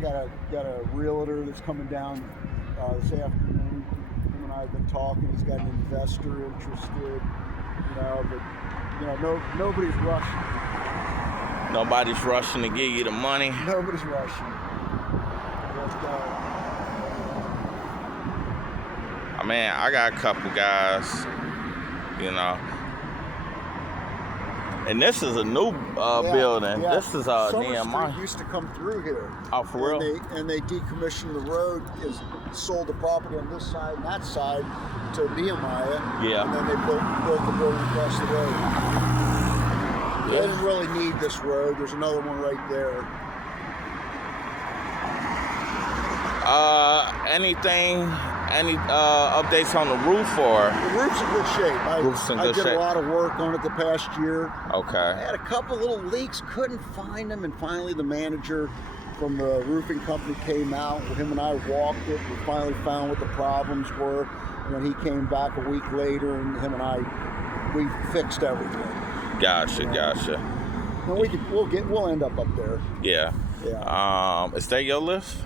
got a realtor that's coming down this afternoon. Him and I have been talking. He's got an investor interested, but nobody's rushing. Nobody's rushing to give you the money. Nobody's rushing. I mean, I got a couple guys, and this is a new building. Yeah. This is Summer Nehemiah. Street used to come through here. Oh, for real? And they decommissioned the road, sold the property on this side and that side to Nehemiah. Yeah. And then they built the building across the road. Yeah. They didn't really need this road. There's another one right there. Any updates on the roof or? The roof's in good shape. Roof's in I good did shape. a lot of work on it the past year. I Okay. had a couple little leaks, couldn't find them, and finally the manager from the roofing company came out. Him and I walked it. We finally found what the problems were, and then he came back a week later, and him and we fixed everything. Gotcha. And we'll end up there. Yeah. Yeah. Is that your lift?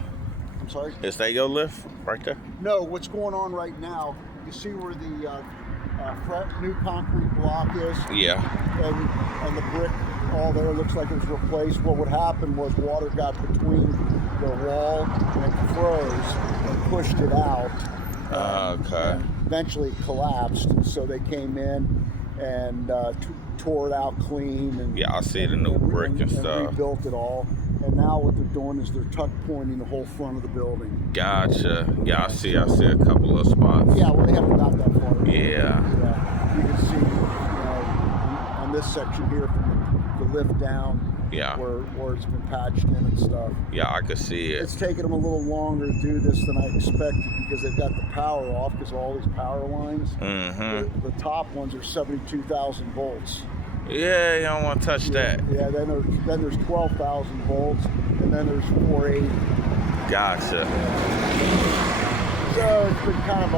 I'm sorry? Is that your lift right there? No, what's going on right now, you see where the new concrete block is? Yeah. And the brick all there looks like it was replaced. What would happen was water got between the wall and it froze and pushed it out. Okay. And eventually it collapsed. So they came in and tore it out clean. And, Yeah, I see the new brick and stuff. Rebuilt it all. And now what they're doing is they're tuck pointing the whole front of the building. Gotcha. Yeah, I see a couple of spots. Yeah, well, they haven't got that far. Yeah. You can see, on this section here from the lift down, Yeah. where it's been patched in and stuff. Yeah, I could see it. It's taken them a little longer to do this than I expected because they've got the power off because of all these power lines. Mm-hmm. The top ones are 72,000 volts. Yeah, you don't want to touch that. Yeah, then there's 12,000 volts, and then there's 480. Gotcha. So it's been kind of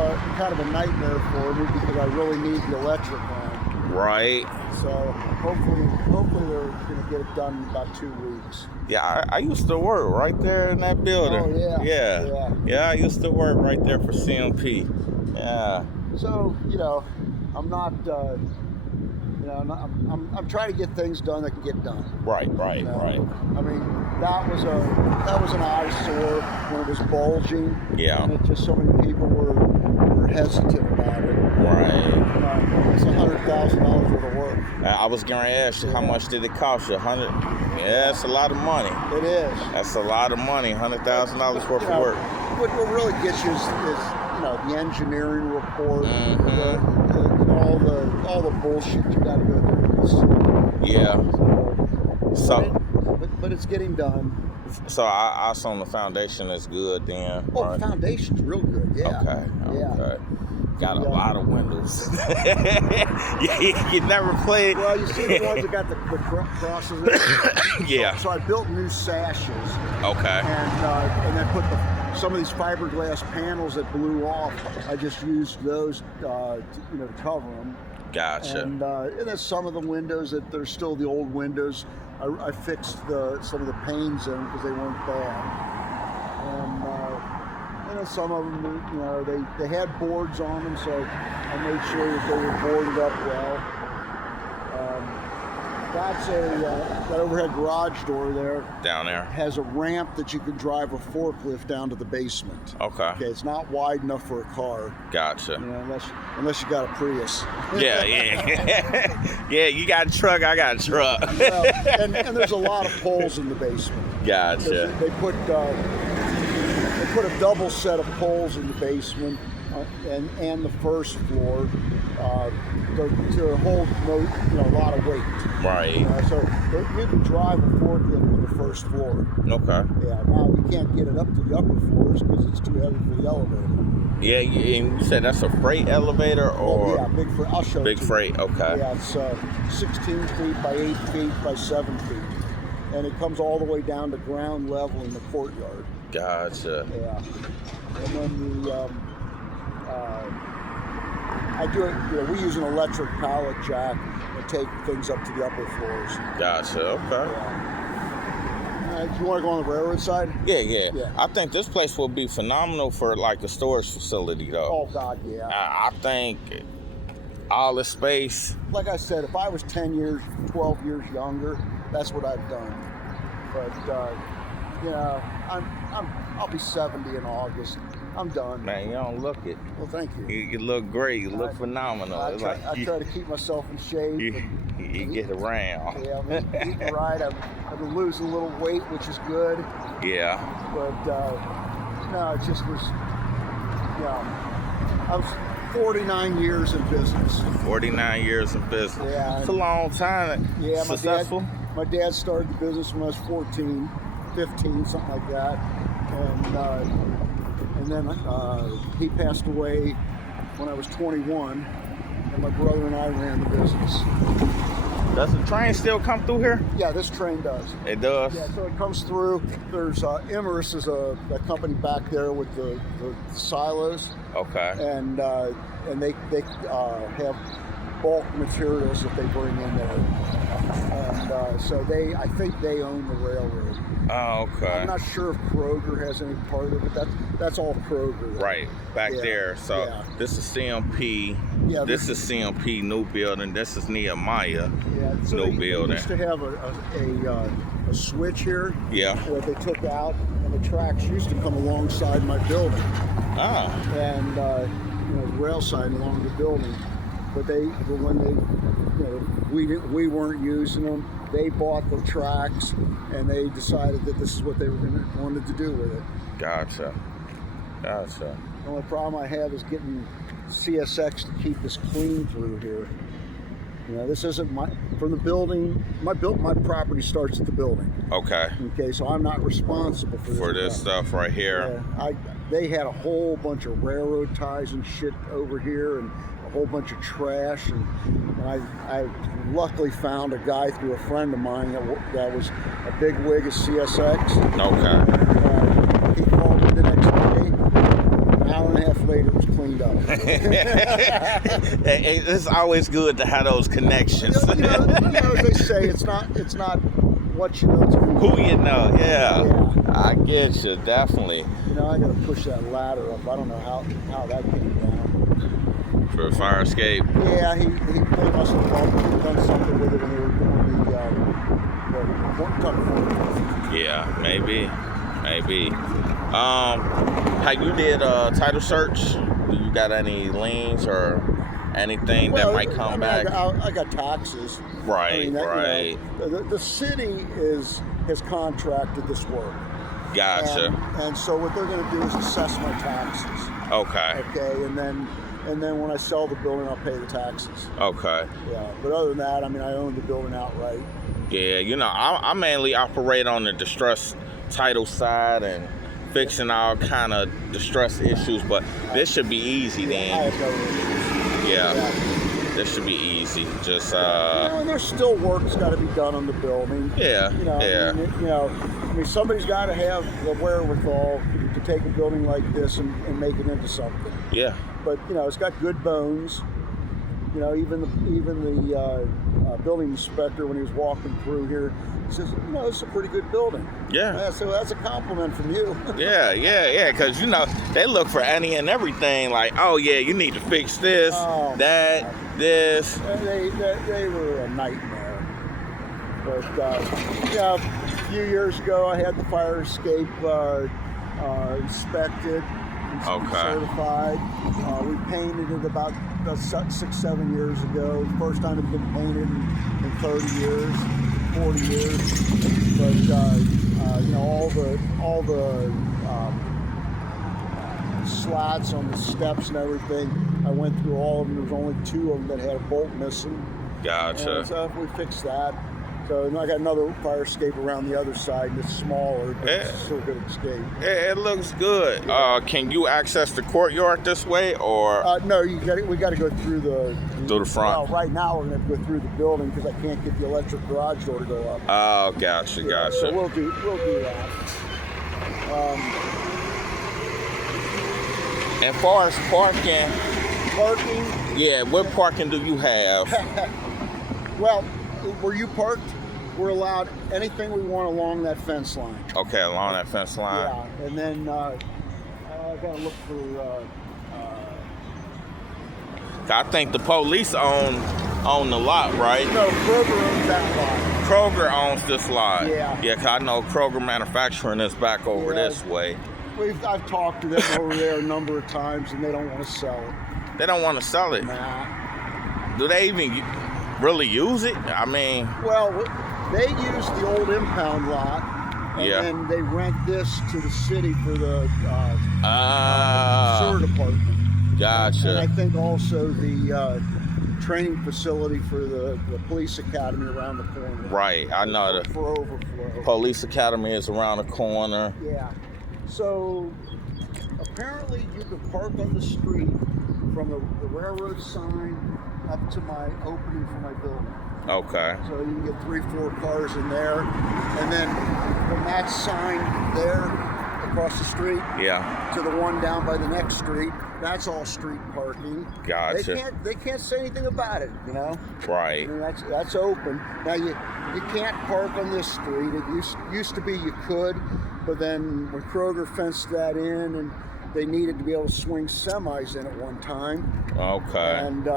a nightmare for me because I really need the electric on. Right. So hopefully they're going to get it done in about 2 weeks. Yeah, I used to work right there in that building. Oh, yeah. Yeah, I used to work right there for CMP. Yeah. So, I'm not, I'm trying to get things done that can get done. Right. I mean, that was an eyesore when it was bulging. Yeah. And it just so many people were hesitant about it. Right. It's $100,000 worth of work. I was going to ask you, how much did it cost you? 100? Yeah, that's a lot of money. It is. That's a lot of money. $100,000 worth of work. What really gets you is the engineering report, all the bullshit you got to go through. Yeah. But it's getting done. So I assume the foundation is good then. Oh, right? the foundation's real good. Yeah. Okay. Yeah. Got a lot of windows. you never played. Well, you see the ones that got the crosses in it? Yeah. So I built new sashes. Okay. And then put some of these fiberglass panels that blew off. I just used those, to cover them. Gotcha. And then some of the windows that they're still the old windows. I fixed some of the panes in them because they weren't bad. And then some of them, they had boards on them, so I made sure that they were boarded up well. That overhead garage door there. Down there. Has a ramp that you can drive a forklift down to the basement. Okay. Okay, it's not wide enough for a car. Gotcha. Unless you got a Prius. Yeah. Yeah, you got a truck, I got a truck. Well, and there's a lot of poles in the basement. Gotcha. They put a double set of poles in the basement and the first floor to hold a lot of weight. Right. So you can drive a forklift on the first floor. Okay. Yeah. Now you can't get it up to the upper floors because it's too heavy for the elevator. Yeah, and you said that's a freight elevator or? Oh, yeah, big freight. I'll show Big you. freight. Okay. Yeah, it's 16 feet by 8 feet by 7 feet, and it comes all the way down to ground level in the courtyard. Gotcha. Yeah. And then I do it, we use an electric pallet jack and take things up to the upper floors. Gotcha. Okay. Yeah. You want to go on the railroad side? Yeah. I think this place will be phenomenal for like a storage facility, though. Oh God, yeah. I think all the space. Like I said, if I was 10 years, 12 years younger, that's what I've done. But you know, I'll be 70 in August. I'm done. Man, you don't look it. Well, thank you. You look great. You look phenomenal. I try to keep myself in shape. You get around. Yeah, I'm eating right. I've been losing a little weight, which is good. Yeah. But no, it just was. Yeah, I was 49 years in business. 49 years in business. Yeah. It's a long time. Yeah, Successful? My dad started the business when I was 14, 15, something like that. And then he passed away when I was 21, and my brother and I ran the business. Does the train still come through here? Yeah, this train does. It does? Yeah, so it comes through. There's Imerus is a company back there with the silos. Okay. And they have bulk materials that they bring in there. And so I think they own the railroad. Oh, okay. I'm not sure if Kroger has any part of it. That's all Kroger. Right, back Yeah, there. So yeah. this is CMP. Yeah, this is CMP new building. This is Nehemiah Yeah, so new they building. used to have a switch here. Yeah. What they took out, and the tracks used to come alongside my building. Ah. And the rail side along the building. But when we weren't using them. They bought the tracks, and they decided that this is what they wanted to do with it. Gotcha. The only problem I have is getting CSX to keep this clean through here. This isn't from the building. My property starts at the building. Okay. Okay, so I'm not responsible for this stuff right here. Yeah, they had a whole bunch of railroad ties and shit over here, and a whole bunch of trash, and I luckily found a guy through a friend of mine that was a big wig at CSX. Okay. He called me the next day. An hour and a half later, it was cleaned up. It's always good to have those connections. As they say, it's not what you know, it's who you know. Yeah. I get you, definitely. I got to push that ladder up. I don't know how that came down. For a fire escape. Yeah, they must have done something with it when they were doing the tuck. Yeah, maybe. How you did a title search? Do you got any liens or anything that might come back? I got taxes. Right, right. The city has contracted this work. Gotcha. And so what they're going to do is assess my taxes. Okay. Okay, and then when I sell the building, I'll pay the taxes. Okay. Yeah, but other than that, I own the building outright. Yeah, I mainly operate on the distress title side and fixing all kind of distress issues, but this should be easy then. I have no issues. Yeah. This should be easy. Just and there's still work that's got to be done on the building. Yeah. Somebody's got to have the wherewithal to take a building like this and make it into something. Yeah. But it's got good bones. Even the building inspector, when he was walking through here, says, it's a pretty good building. Yeah. So that's a compliment from you. Yeah. Because they look for any and everything. Like, oh yeah, you need to fix this, this. They were a nightmare. But a few years ago, I had the fire escape inspected. Certified. We painted it about 6-7 years ago. First time it's been painted in 30 years, 40 years. But all the slats on the steps and everything, I went through all of them. There was only 2 of them that had a bolt missing. Gotcha. And so we fixed that. So I got another fire escape around the other side, and it's smaller, but it's still a good escape. It looks good. Can you access the courtyard this way, or? No, we got to go through the front. Well, right now we're going to go through the building because I can't get the electric garage door to go up. Oh, gotcha. So we'll do that. As far as parking, yeah, what parking do you have? Well, were you parked? we're allowed anything we want along that fence line. Okay, along that fence line. Yeah, and then I gotta look for. I think the police own the lot, right? No, Kroger owns that lot. Kroger owns this lot. Yeah. Yeah, 'cause I know Kroger Manufacturing is back over Yeah. this way. I've talked to them over there a number of times, and they don't want to sell it. They don't want to sell it. Nah. Do they even really use it? I mean, Well, they use the old impound lot, and Yeah. then they rent this to the city for the sewer ah, department. And I gotcha. think also the training facility for the police academy around the corner. Right, I know the For overflow. police academy is around the corner. Yeah. So apparently you can park on the street from the railroad sign up to my opening for my building. Okay. So you can get 3-4 cars in there. And then from that sign there across the street Yeah, to the one down by the next street, that's all street parking. gotcha. They can't say anything about it, you know? I Right. mean, that's open. Now you can't park on this street. It used to be you could, but then when Kroger fenced that in, and they needed to be able to swing semis in at one time, Okay. and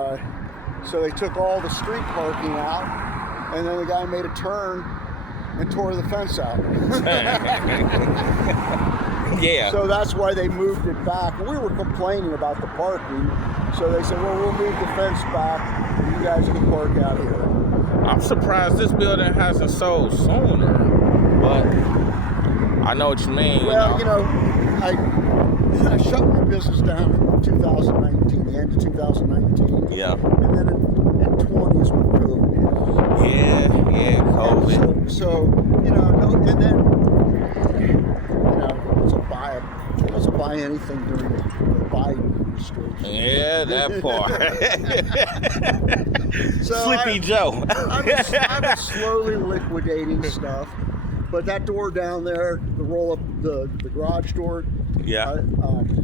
so they took all the street parking out, and then the guy made a turn and tore the fence out. Yeah. So that's why they moved it back. And we were complaining about the parking, so they said, well, we'll move the fence back, and you guys can park out here. I'm surprised this building hasn't sold sooner, but I know what you mean. Well, you know, I shut my business down in 2019, the end of 2019. Yeah. And then in 20 is when COVID hit. Yeah, COVID. So you know, and then, you know, let's buy anything during the Biden administration. Yeah, that part. So Sleepy Joe. I've been slowly liquidating stuff, but that door down there, the roll up, the garage door, Yeah.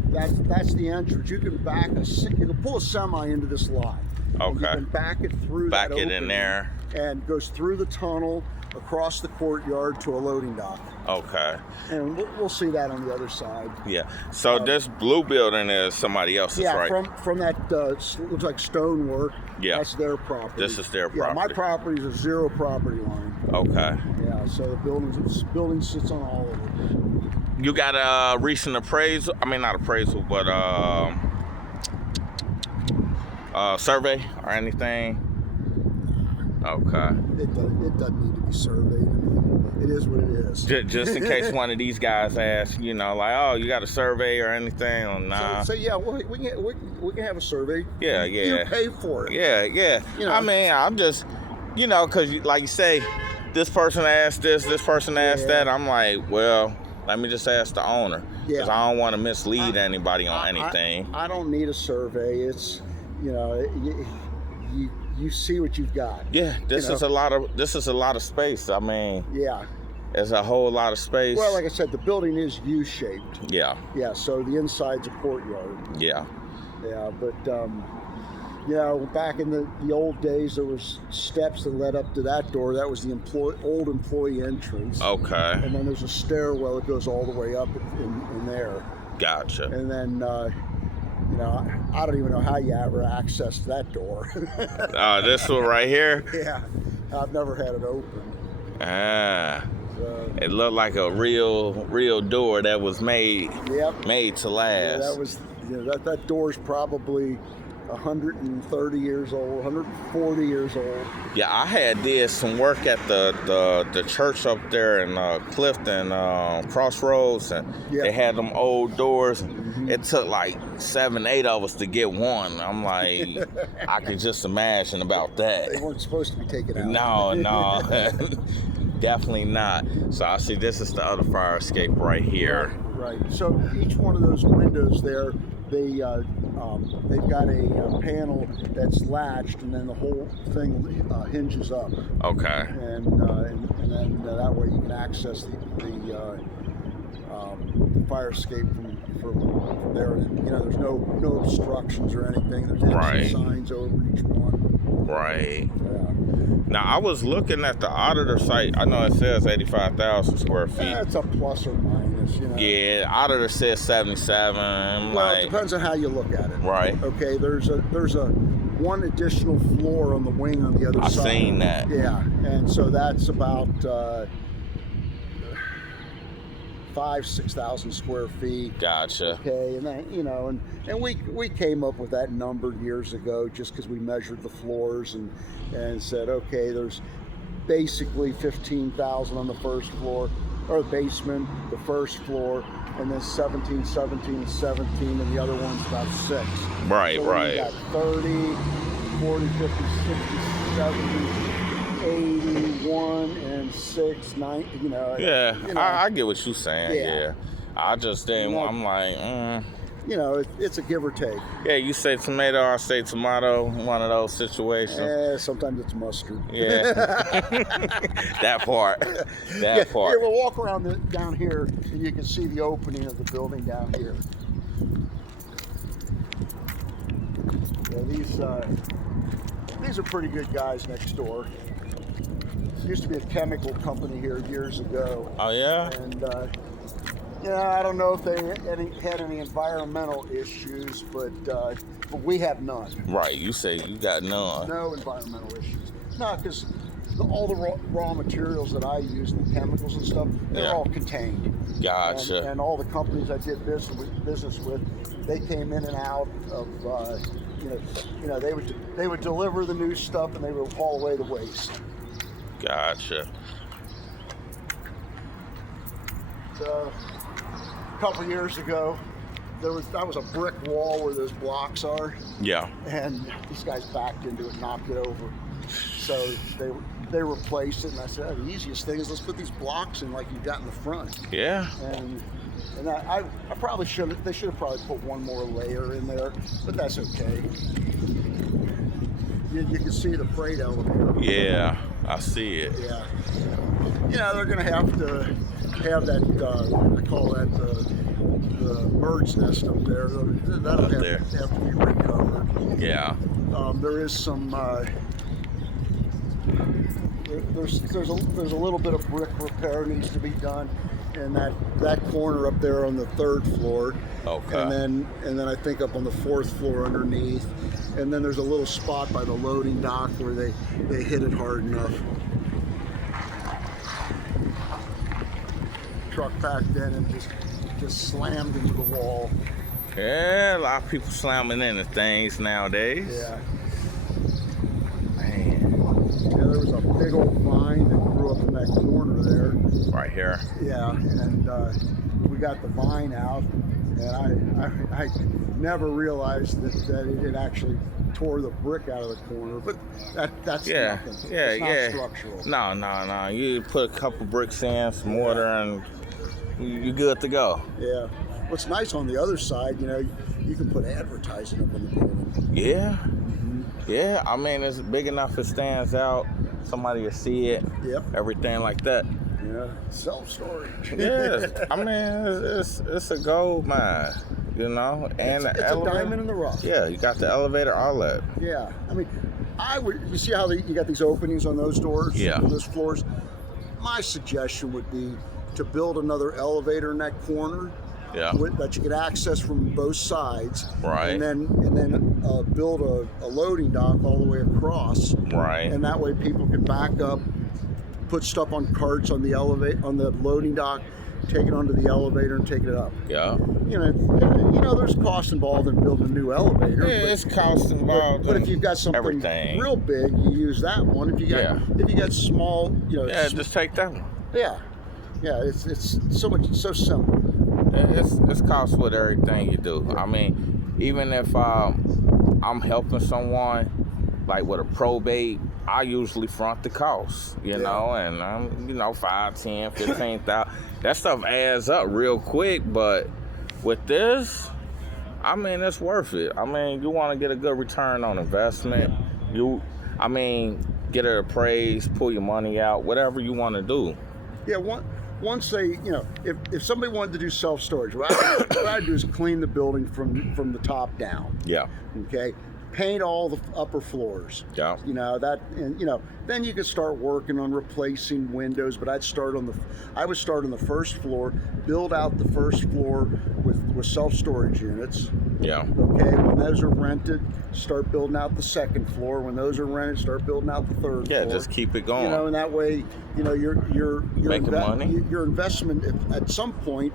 that's the entrance. You can you can pull a semi into this lot. And you Okay. can back it through. Back that it in opening, there. and goes through the tunnel across the courtyard to a loading dock. Okay. And we'll see that on the other side. Yeah. So this blue building is somebody else's, Yeah, right? from that looks like stonework. Yeah. That's their property. This is their Yeah, my property. property is a zero property line. Okay. Yeah, so the building sits on all of it. You got a recent appraisal? I mean, not appraisal, but survey or anything? Okay. It doesn't need to be surveyed. I mean, it is what it is. Just in case one of these guys asks, you know, like, oh, you got a survey or anything? Or nah. So yeah, we can have a survey. Yeah, You yeah. pay for it. Yeah, yeah. You know. I mean, I'm just, you know, because like you say, this person asked this person asked Yeah. that. I'm like, well, let me just ask the owner. Because Yeah. I don't want to mislead anybody on anything. I don't need a survey. It's, you know, you see what you've got. Yeah, this is a lot of space. I mean, Yeah. it's a whole lot of space. Well, like I said, the building is U-shaped. Yeah, Yeah, so the inside's a courtyard. yeah. Yeah, but you know, back in the old days, there was steps that led up to that door. That was the old employee entrance. Okay, And then there's a stairwell that goes all the way up in there. gotcha. And then, you know, I don't even know how you ever accessed that door. This one right here. Yeah, I've never had it open. Ah, So, it looked like a real door that was made yep. to Yeah, last. that was, you know, that door's probably 130 years old, 140 years old. Yeah, I did some work at the church up there in Clifton, Crossroads, and Yeah. they had them old doors. Mm-hmm. It took like 7-8 of us to get one. I'm like, I could just imagine about They that. weren't supposed to be taken out. No, definitely not. So I see this is the other fire escape right here. Right. So each one of those windows there, they've got a panel that's latched, and then the whole thing hinges up, Okay. and then that way you can access the fire escape from there. You know, there's no obstructions or anything. There's exit Right. signs over each one. Right. Yeah. Now, I was looking at the auditor site. I know it says 85,000 square feet. That's a plus or minus, you know. Yeah, auditor says 77. Well, Like, it depends on how you look at it. right. Okay, there's a one additional floor on the wing on the other I side. seen that. Yeah, and so that's about 6,000 square feet. Gotcha. Okay, and that, you know, and we came up with that number years ago just because we measured the floors and said, okay, there's basically 15,000 on the first floor, or the basement, the first floor, and then 17, 17, 17, and the other one's about 6. Right, So right. we got 30, 40, 50, 60, 70, 81, and 6, 9, you know. Yeah, you know, I get what you're saying. Yeah. Yeah. I just didn't, Yeah. I'm like, you know, it's a give or take. yeah, you say tomato, I say tomato, one of those situations. Sometimes it's mustard. Yeah. That part. That part. Yeah, we'll walk around down here, and you can see the opening of the building down here. Yeah, these are pretty good guys next door. Used to be a chemical company here years ago, Oh, yeah? and I don't know if they had any environmental issues, but we have none. Right, you say you got none. No environmental issues. No, because all the raw materials that I use, and the chemicals and stuff, they're Yeah. all contained. Gotcha. And all the companies I did business with, they came in and out of, they would deliver the new stuff and they would haul away the waste. Gotcha. So, a couple years ago, that was a brick wall where those blocks are, Yeah. and these guys backed into it, knocked it over. So they replaced it, and I said, the easiest thing is let's put these blocks in like you've got in the front. Yeah. And I probably they should have probably put one more layer in there, but that's okay. You can see the freight elevator. Yeah, I see it. Yeah. You know, they're going to have to have that, I call that the bird's nest up there. That'll Up there. have to be recovered. Yeah. There is some, there's a little bit of brick repair needs to be done. And that corner up there on the 3rd floor, Okay. and then I think up on the 4th floor underneath, and then there's a little spot by the loading dock where they hit it hard enough. Truck packed in and just slammed into the wall. Yeah, a lot of people slamming into things nowadays. Yeah. Man. Yeah, there was a big old vine that grew up in that corner there. Right here. Yeah, and we got the vine out, and I never realized that it had actually tore the brick out of the corner, but that's Yeah. nothing. Yeah, it's not yeah. structural. No. You put a couple bricks in, some mortar, and you're good to go. Yeah. What's nice on the other side, you can put advertising up on the building. Yeah. Yeah, I mean, it's big enough it stands out. Somebody will see it. Yep. Everything like that. Yeah. Self-storage. Yeah, I mean, it's a gold mine, and It's the a elevator. diamond in the rough. Yeah, you got the elevator outlet. Yeah. I mean, you see how you got these openings on those doors? Yeah. On those floors? My suggestion would be to build another elevator in that corner. Yeah. That you could access from both sides, Right. And then build a loading dock all the way across, Right. and that way people can back up, put stuff on carts on the loading dock, take it onto the elevator and take it up. Yeah. There's cost involved in building a new elevator. Yeah, it's cost involved. But in if you've got something everything. real big, you use that one. If you got small, Yeah, just take that one. yeah, it's so simple. It's cost with everything you do. I mean, even if I'm helping someone, like with a probate, I usually front the cost, and I'm, 5, 10, 15,000. That stuff adds up real quick, but with this, I mean, it's worth it. I mean, you want to get a good return on investment. Get it appraised, pull your money out, whatever you want to do. Yeah, once they, if somebody wanted to do self-storage, what I'd do is clean the building from the top down. Yeah. Okay, paint all the upper floors. Yeah. You know that, and you know, then you could start working on replacing windows. But I would start on the first floor, build out the first floor with self-storage units. Yeah. Okay, when those are rented, start building out the second floor. When those are rented, start building out the third floor. Yeah, just keep it going. You know, and that way, you know, your Making money. Your investment, if at some point,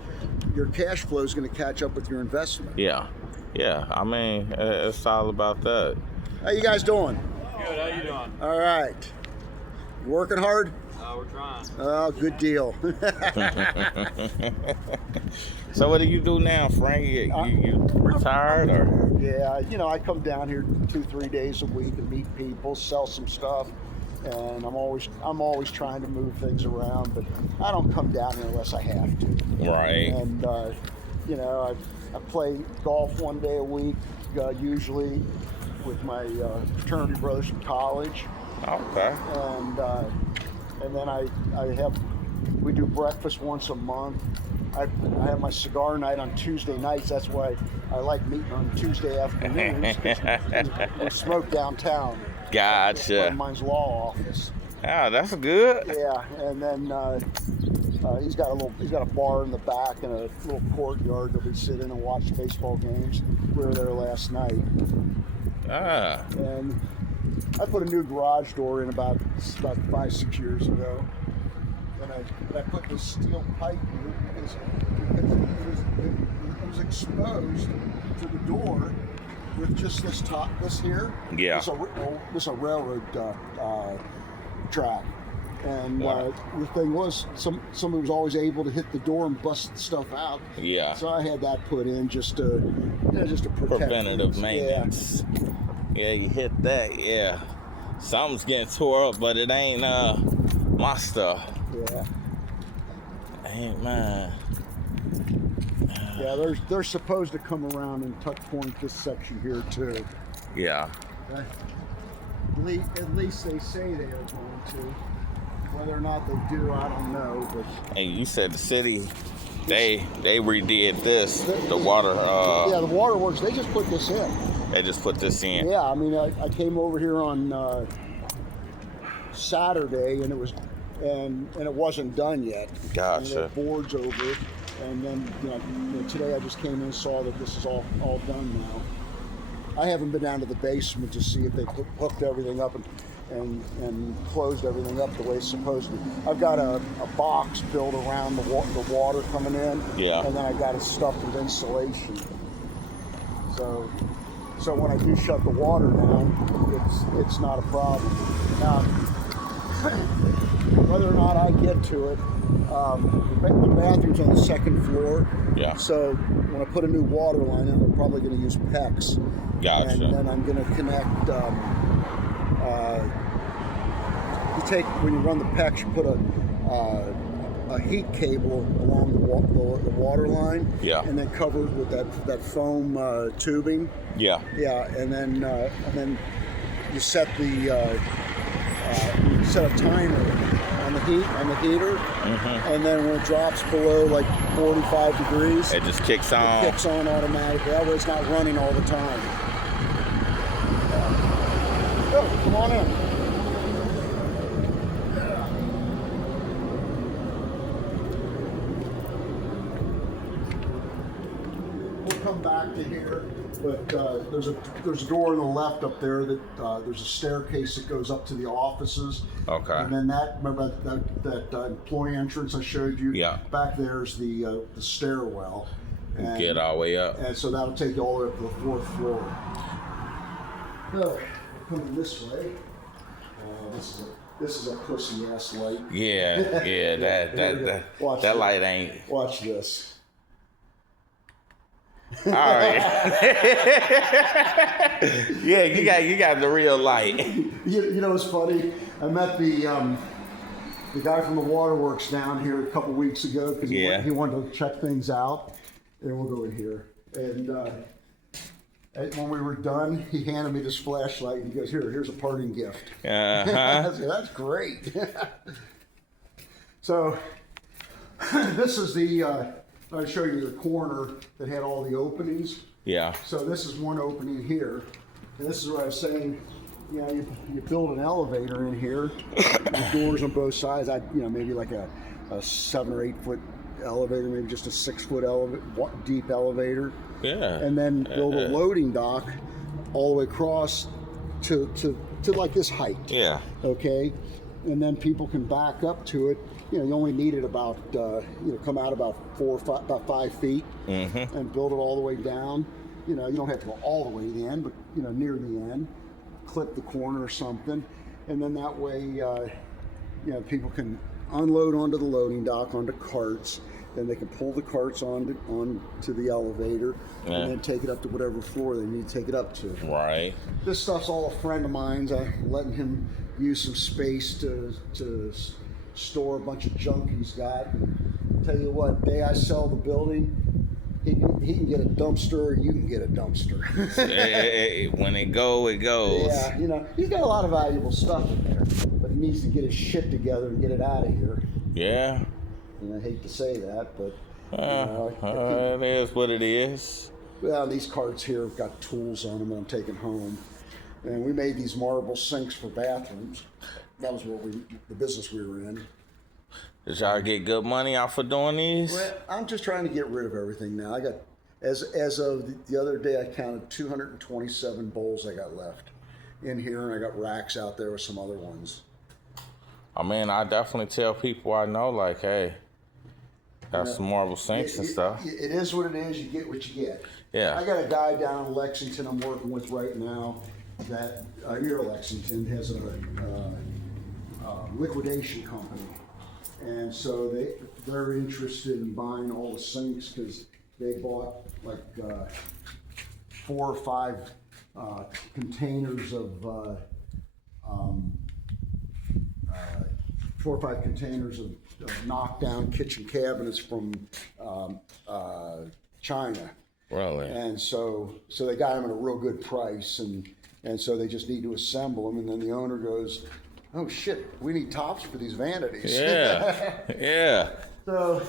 your cash flow is going to catch up with your investment. Yeah. Yeah. I mean, it's all about that. How you guys doing? Good, how you doing? All right. You working hard? We're trying. Oh, good deal. So what do you do now, Frank? You retired or? Yeah, you know, I come down here 2-3 days a week and meet people, sell some stuff, and I'm always trying to move things around, but I don't come down here unless I have to. Right. And you know, I play golf 1 day a week, usually with my fraternity brothers from college. Okay. And then we do breakfast once a month. I have my cigar night on Tuesday nights. That's why I like meeting on Tuesday afternoons. 'Cause we smoke downtown. Gotcha. Friend of mine's law office. Ah, that's good. Yeah, and then he's got a bar in the back and a little courtyard that we sit in and watch baseball games. We were there last night. Ah. And I put a new garage door in about 5-6 years ago, and I put this steel pipe in because it was exposed to the door with just this here. Yeah. This a railroad track, and Wow. the thing was somebody was always able to hit the door and bust the stuff out. Yeah. So I had that put in just to protect Preventative things. maintenance. Yeah, you hit that. Yeah. Something's getting tore up, but it ain't my stuff. Yeah. Ain't mine. Yeah, they're supposed to come around and tuck point this section here too. Yeah. At least they say they are going to. Whether or not they do, I don't know. But And you said the city, they redid this, the water. yeah, the waterworks, they just put this in. They just put this in. Yeah, I mean, I came over here on Saturday, and it wasn't done yet. Gotcha. And the boards over it, and then you know, today I just came in and saw that this is all done now. I haven't been down to the basement to see if they hooked everything up and closed everything up the way it's supposed to. I've got a box built around the water coming in, Yeah. and then I got it stuffed with insulation. So when I do shut the water down, it's not a problem. Now, whether or not I get to it, the bathroom's on the second floor. Yeah. So when I put a new water line in, I'm probably going to use PEX. Gotcha. And then I'm going to connect. When you run the PEX, you put a heat cable along the water line. Yeah. And then cover it with that foam tubing. Yeah. Yeah, and then you set a timer on the heater, and then when it drops below like 45 degrees, It just kicks on. it kicks on automatically. That way it's not running all the time. Oh, come on in. We'll come back to here, but there's a door on the left up there that there's a staircase that goes up to the offices. Okay. And then remember that employee entrance I showed you? Yeah. Back there's the stairwell. And, Get all the way up. and so that'll take you all the way up to the 4th floor. Oh, coming this way. This is a pussy ass light. Yeah. Watch that it. light ain't. Watch this. All right. Yeah, you got the real light. You know what's funny? I met the guy from the waterworks down here a couple weeks ago because Yeah. he wanted to check things out. And we'll go in here. And when we were done, he handed me this flashlight and he goes, here's a parting gift. Uh-huh. I said, that's great. So this is I showed you the corner that had all the openings. Yeah. So this is one opening here. And this is what I was saying. You know, you build an elevator in here, the doors on both sides. Maybe like a 7 or 8 foot elevator, maybe just a 6 foot deep elevator. Yeah. And then build a loading dock all the way across to like this height. Yeah. Okay. And then people can back up to it. You know, you only need it about come out about 5 feet, and build it all the way down. You know, you don't have to go all the way to the end, but near the end, clip the corner or something, and then that way, people can unload onto the loading dock onto carts. Then they can pull the carts onto the elevator, and then take it up to whatever floor they need to take it up to. Right. This stuff's all a friend of mine's. I'm letting him use some space to store a bunch of junk he's got. And tell you what, day I sell the building, he can get a dumpster, or you can get a dumpster. When it goes. Yeah, he's got a lot of valuable stuff in there, but he needs to get his shit together and get it out of here. Yeah. And I hate to say that, but it is what it is. Well, these carts here have got tools on them that I'm taking home. And we made these marble sinks for bathrooms. That was the business we were in. Did y'all get good money off for doing these? Well, I'm just trying to get rid of everything now. I got, as of the other day, I counted 227 bowls I got left in here, and I got racks out there with some other ones. I mean, I definitely tell people I know, like, hey, got some marble sinks and stuff. It is what it is. You get what you get. Yeah. I got a guy down in Lexington I'm working with right now that near Lexington has a liquidation company, and so they're interested in buying all the sinks because they bought like 4 or 5 containers of 4 or 5 containers of knockdown kitchen cabinets from China. Really? And so they got them at a real good price, and so they just need to assemble them. And then the owner goes, "Oh shit, we need tops for these vanities." Yeah. Yeah. So,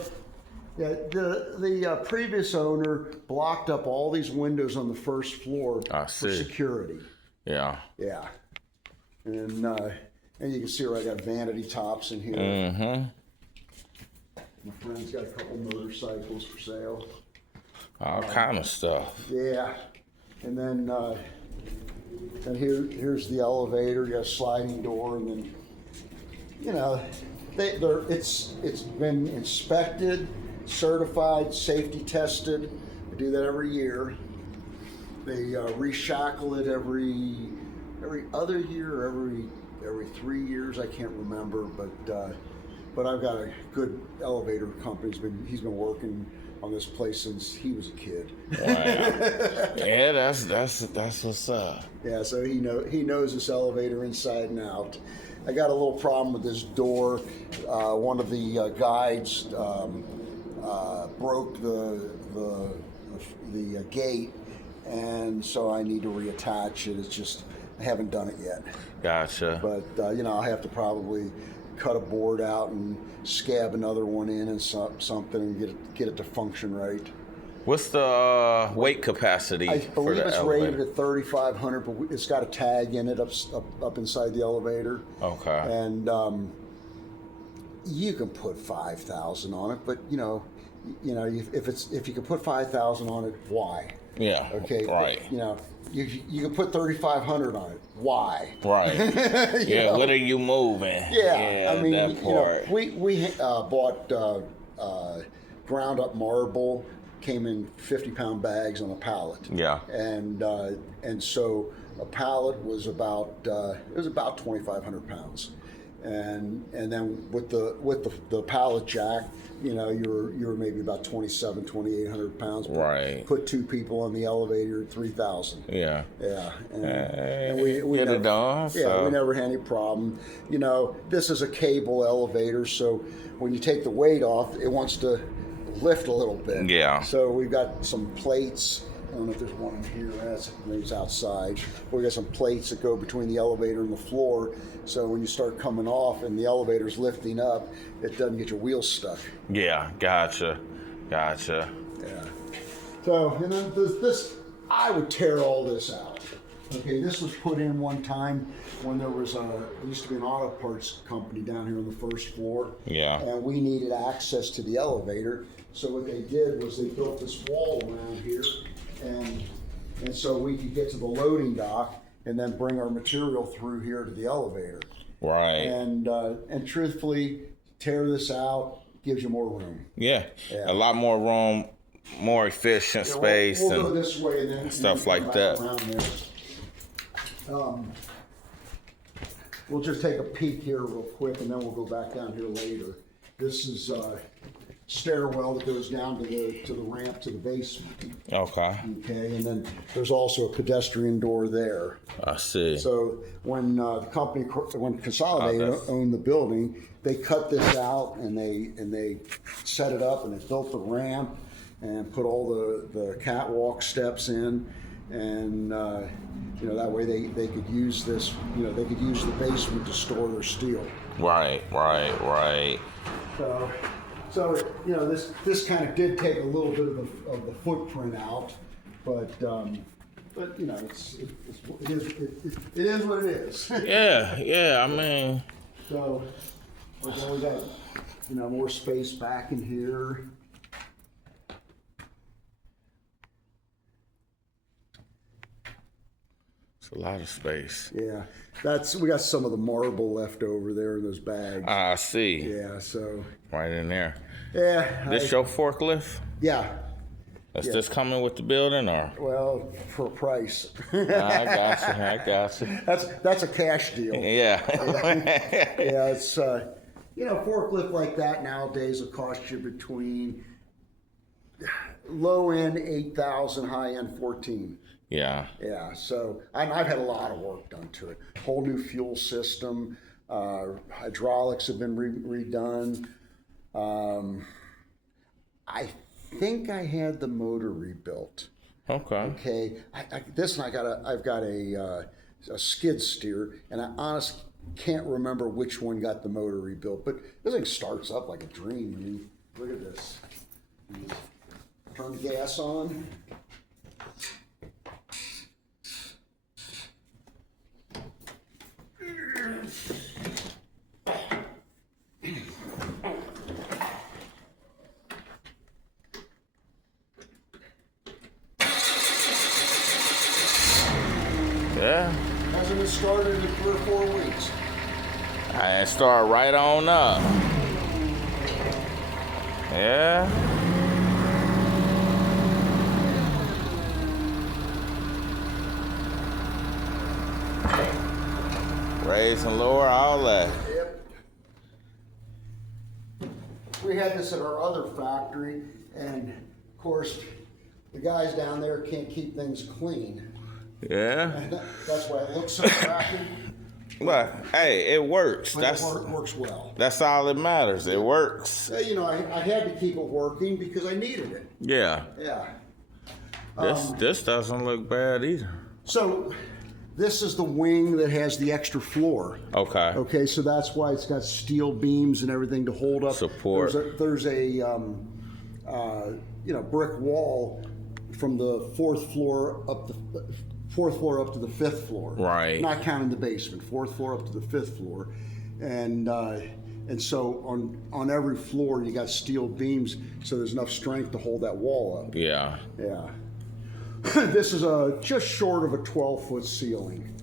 yeah, the previous owner blocked up all these windows on the first floor for security. Yeah. Yeah. And you can see where I got vanity tops in here. Mm-hmm. My friend's got a couple motorcycles for sale. All kind of stuff. Yeah. And then and here's the elevator. You got a sliding door, and then it's been inspected, certified, safety tested. I do that every year. They reshackle it every other year, or every 3 years. I can't remember, but I've got a good elevator company. He's been working on this place since he was a kid. Wow. Yeah, that's what's up. Yeah, so he knows this elevator inside and out. I got a little problem with this door. One of the guides broke the gate, and so I need to reattach it. It's just I haven't done it yet. Gotcha. But I'll have to probably cut a board out and scab another one in and something and get it to function right. What's the weight capacity? I for believe the it's elevator? rated at 3,500, but it's got a tag in it up inside the elevator. Okay. And you can put 5,000 on it, but if you can put 5,000 on it, why? Yeah. Okay. Right. But, you can put 3,500 on it. Why? Right. Yeah. What are you moving? Yeah. I mean, that part. We bought ground up marble. Came in 50-pound bags on a pallet. Yeah. And so a pallet was about 2,500 pounds, and then with the pallet jack, you're maybe about 2,800 pounds. Right. Put 2 people on the elevator at 3,000. Yeah. Yeah. And we get never, it done. Yeah, so. we never had any problem. This is a cable elevator, so when you take the weight off, it wants to lift a little bit. Yeah. So we've got some plates. I don't know if there's one in here. Maybe it's outside. We got some plates that go between the elevator and the floor. So when you start coming off and the elevator's lifting up, it doesn't get your wheels stuck. Yeah. Gotcha. Yeah. So, and then this, I would tear all this out. Okay, this was put in one time when there used to be an auto parts company down here on the first floor. Yeah. And we needed access to the elevator. So what they did was they built this wall around here, and so we could get to the loading dock and then bring our material through here to the elevator. Right. And truthfully, tear this out gives you more room. Yeah. Yeah. A lot more room, more efficient Yeah, space, we'll go and this way and then stuff come like back that. around there. We'll just take a peek here real quick, and then we'll go back down here later. This is stairwell that goes down to the ramp to the basement. Okay. Okay, and then there's also a pedestrian door there. I see. So when the company, when Consolidated owned the building, they cut this out and they set it up and they built the ramp and put all the catwalk steps in, and that way they could use this. They could use the basement to store their steel. Right. So this kind of did take a little bit of the footprint out, but it is what it is. Yeah. I mean, So we got more space back in here. it's a lot of space. Yeah, we got some of the marble left over there in those bags. I see. Yeah, so Right in there. yeah. This your forklift? Yeah. Is this coming with the building, or? Well, for a price. I got you. That's a cash deal. Yeah. Yeah, it's forklift like that nowadays will cost you between low end 8,000, high end 14. Yeah. Yeah, so I've had a lot of work done to it. Whole new fuel system, hydraulics have been redone. I think I had the motor rebuilt. Okay. Okay, I've got a skid steer, and I honestly can't remember which one got the motor rebuilt. But this thing starts up like a dream. I mean, look at this. Turn the gas on. Yeah. Hasn't been started in 3 or 4 weeks. I start right on up. Yeah. Raise and lower, all that. Yep. We had this at our other factory, and of course, the guys down there can't keep things clean. Yeah. And that's why it looks so crappy. But hey, it works. But it works well. That's all that matters. It works. I had to keep it working because I needed it. Yeah. Yeah. This doesn't look bad either. So this is the wing that has the extra floor. Okay. Okay, so that's why it's got steel beams and everything to hold up. Support. There's a brick wall from the fourth floor up to the 5th floor. Right. Not counting the basement. 4th floor up to the 5th floor, and so on every floor you got steel beams, so there's enough strength to hold that wall up. Yeah. Yeah. This is just short of a 12-foot ceiling.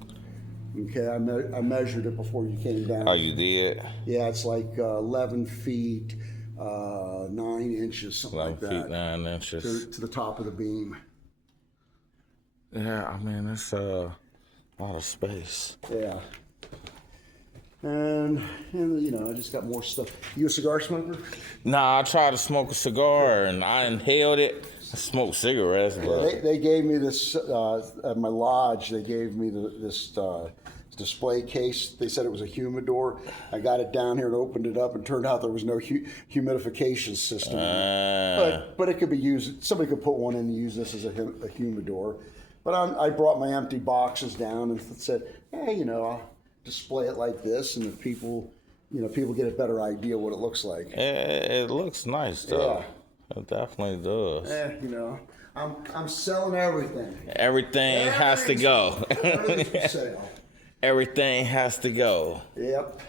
Okay, I measured it before you came down. Oh, you did? Yeah, it's like 11 feet, 9 inches, something 11 like that. feet, 9 inches. To the top of the beam. Yeah, I mean, it's a lot of space. Yeah. And I just got more stuff. You a cigar smoker? Nah, I tried to smoke a cigar and I inhaled it. I smoked cigarettes, but They gave me this at my lodge. They gave me this display case. They said it was a humidor. I got it down here and opened it up, and turned out there was no humidification system. But it could be used. Somebody could put one in and use this as a humidor. But I brought my empty boxes down and said, hey, I'll display it like this, and if people get a better idea what it looks like. it looks nice though. It definitely does. You know, I'm selling everything. Everything has to go. Everything's for sale. Everything has to go. Yep.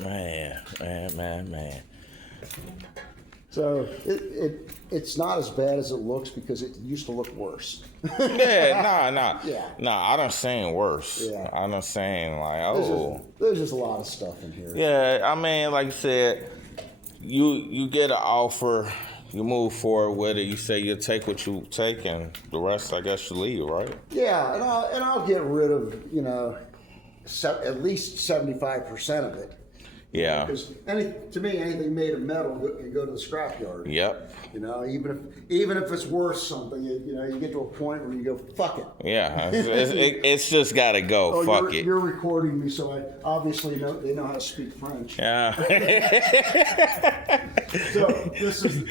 Man. So it's not as bad as it looks because it used to look worse. Yeah, nah. Yeah. Nah, I done seen worse. Yeah. I done seen like, There's just a lot of stuff in here. Yeah, I mean, like you said, you get an offer, you move forward with it. You say you take what you take, and the rest, I guess, you leave, right? Yeah, and I'll get rid of at least 75% of it. Yeah. Because to me, anything made of metal can go to the scrapyard. Yep. You know, even if it's worth something, you get to a point where you go, fuck it. Yeah. It's just got to go. Oh, Fuck it. You're recording me, so I obviously they know how to speak French. Yeah. So this is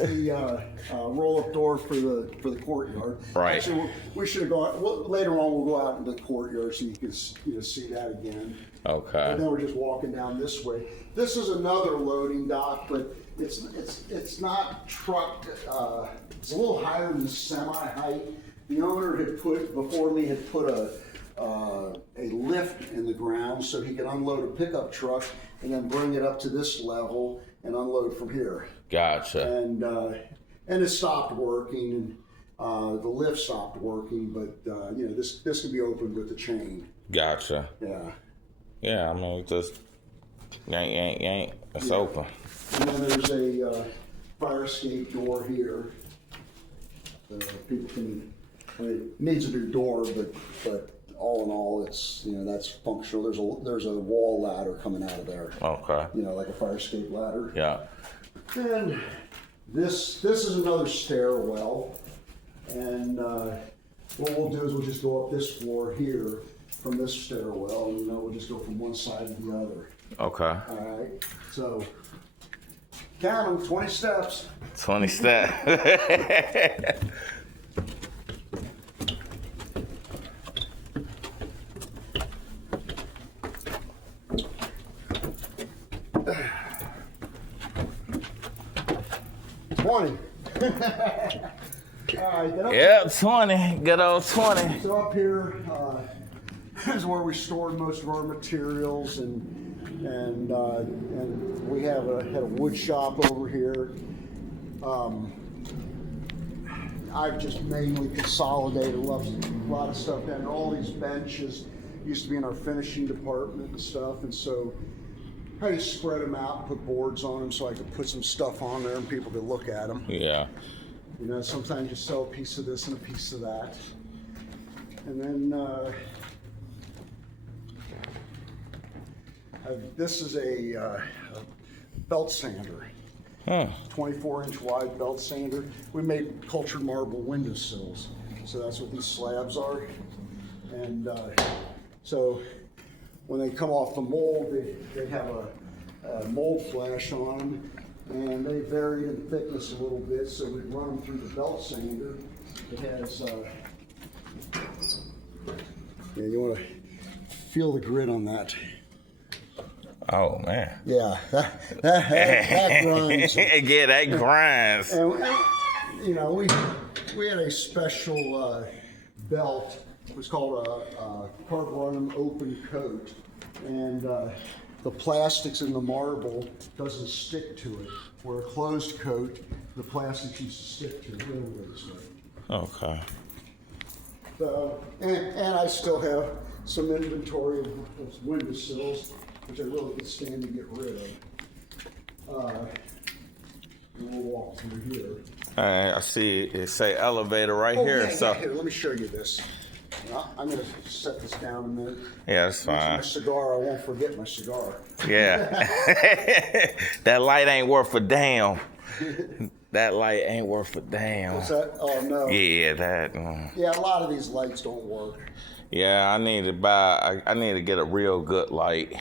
the roll-up door for the courtyard. Right. Actually, we should have gone. Later on, we'll go out into the courtyard so you can see that again. Okay. And then we're just walking down this way. This is another loading dock, but it's not truck. It's a little higher than semi-height. The owner had put a lift in the ground so he could unload a pickup truck and then bring it up to this level and unload from here. Gotcha. And it stopped working, and the lift stopped working, but this can be opened with the chain. Gotcha. Yeah. Yeah, I mean, just yank. It's open. And then there's a fire escape door here. So people can. It needs a new door, but all in all, it's that's functional. There's a wall ladder coming out of there. Okay. Like a fire escape ladder. Yeah. And this is another stairwell, and what we'll do is we'll just go up this floor here from this stairwell, and we'll just go from one side to the other. Okay. All right. So count them, 20 steps. 20 steps. All right, Yep, 20. Good old 20. So up here is where we stored most of our materials, and we had a wood shop over here. I've just mainly consolidated a lot of stuff down. All these benches used to be in our finishing department and stuff, and so I just spread them out and put boards on them so I could put some stuff on there and people could look at them. Yeah. Sometimes you sell a piece of this and a piece of that. And then this is a belt sander. 24-inch wide belt sander. We made cultured marble windowsills. So that's what these slabs are. And so when they come off the mold, they have a mold flash on them. And they vary in thickness a little bit, so we run them through the belt sander. It has, you want to feel the grit on that. Oh, man. Yeah, that grinds. Yeah, that grinds. And we had a special belt. It was called a carborundum open coat, and the plastics in the marble doesn't stick to it. Where a closed coat, the plastics used to stick to it. Okay. So, and I still have some inventory of windowsills, which I really could stand to get rid of. And we'll walk through here. All right, I see it say elevator right here. So Here, let me show you this. I'm going to set this down a minute. yeah, that's My fine. cigar, I won't forget my cigar. Yeah. That light ain't worth a damn. That light ain't worth a damn. What's that? Oh, no. Yeah, that. Yeah, a lot of these lights don't work. Yeah, I need to buy. I need to get a real good light.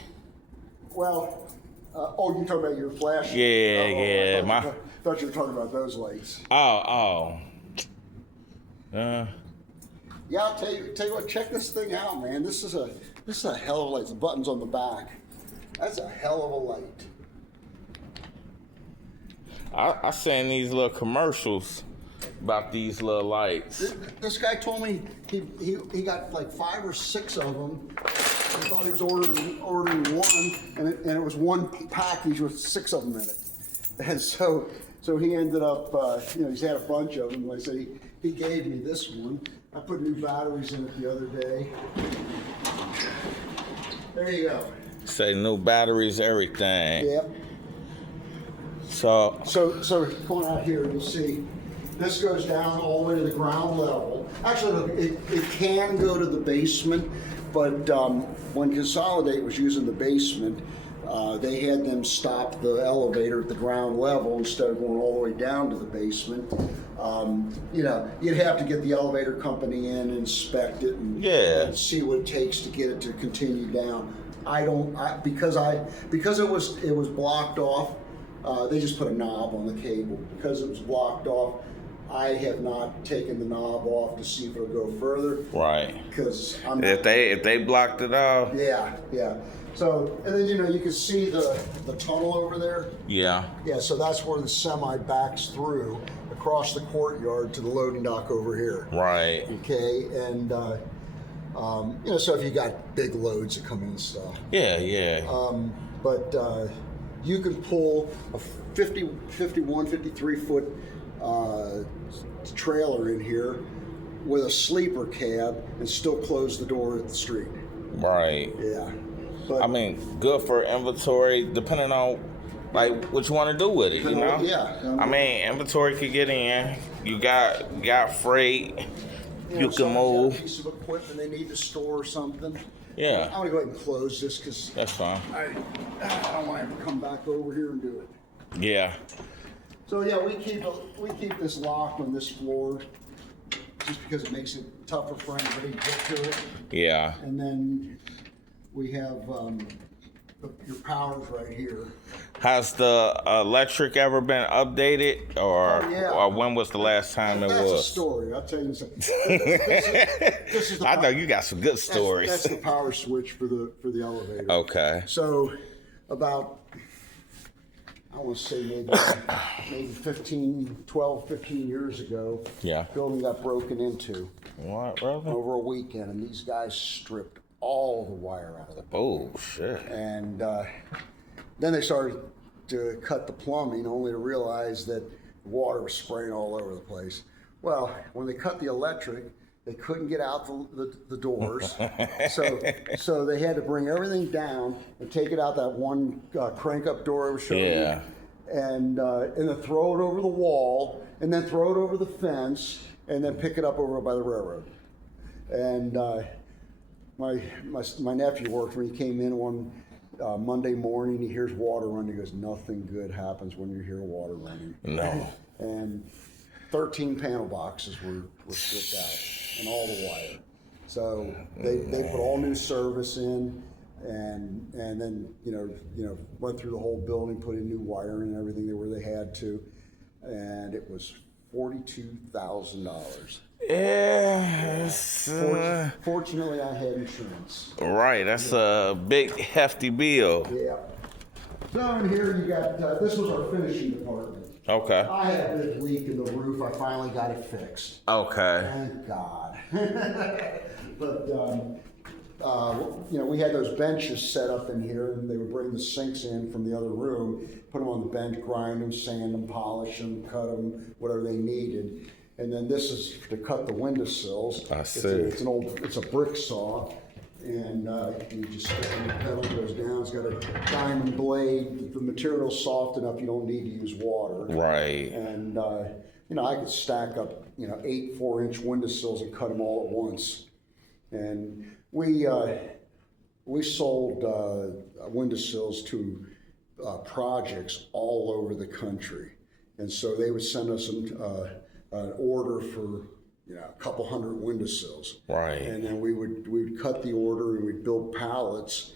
Well, you talking about your flash? Yeah, Oh, yeah, I thought you were talking about those lights. Oh. Yeah, I'll tell you what. Check this thing out, man. This is a hell of a light. The button's on the back. That's a hell of a light. I seen these little commercials about these little lights. This guy told me he got like 5 or 6 of them. He thought he was ordering one, and it was one package with 6 of them in it. And so he ended up, he's had a bunch of them. Like I said, he gave me this one. I put new batteries in it the other day. There you go. Say new batteries, everything. Yep. So going out here, you'll see this goes down all the way to the ground level. Actually, look, it can go to the basement, but when Consolidate was using the basement, they had them stop the elevator at the ground level instead of going all the way down to the basement. You'd have to get the elevator company in, inspect it, and see what it takes to get it to continue down. Because it was blocked off. They just put a knob on the cable. Because it was blocked off, I have not taken the knob off to see if it'll go further. Right. Because if they blocked it off. Yeah. So, and then you can see the tunnel over there. Yeah. Yeah. So that's where the semi backs through across the courtyard to the loading dock over here. Right. Okay. And so if you got big loads that come in and stuff. Yeah. But you can pull a 51, 53 foot trailer in here with a sleeper cab and still close the door at the street. Right. Yeah. But, I mean, good for inventory, depending on like what you want to do with it. You know. Yeah. I mean, inventory could get in. You got freight. You can move. A piece of equipment they need to store or something. Yeah. I'm gonna go ahead and close this because That's fine. I don't want to have to come back over here and do it. Yeah. So yeah, we keep this locked on this floor just because it makes it tougher for anybody to get to it. Yeah. And then we have your powers right here. Has the electric ever been updated, or, Oh, yeah. or when was the last time it That's a was? story. I'll tell you something. This is the I know you got some good stories. That's the power switch for the elevator. Okay. So about, I want to say maybe 12, 15 years ago, Yeah. building got broken into What, brother? over a weekend, and these guys stripped all the wire out of it. Oh shit. And then they started to cut the plumbing, only to realize that water was spraying all over the place. Well, when they cut the electric, they couldn't get out the doors, so they had to bring everything down and take it out that one crank up door I was showing Yeah. you, and then throw it over the wall, and then throw it over the fence, and then pick it up over by the railroad. And my nephew worked when he came in one Monday morning. He hears water running. He goes, "Nothing good happens when you hear water running." No. And 13 panel boxes were stripped out, and all the wire. So they put all new service in, and then went through the whole building, put in new wiring and everything where they had to, and it was $42,000. Yes. Fortunately, I had insurance. Right. That's a big hefty bill. Yeah. So in here you got this was our finishing department. Okay. I had a big leak in the roof. I finally got it fixed. Okay. Thank God. But we had those benches set up in here, and they would bring the sinks in from the other room, put them on the bench, grind them, sand them, polish them, cut them, whatever they needed. And then this is to cut the windowsills. I see. It's a brick saw, and you just stick in the pedal, it goes down. It's got a diamond blade. The material's soft enough you don't need to use water. Right. And I could stack up 8 4-inch windowsills and cut them all at once. And we sold windowsills to projects all over the country, and so they would send us an order for a couple hundred windowsills. Right. And then we would cut the order and we'd build pallets,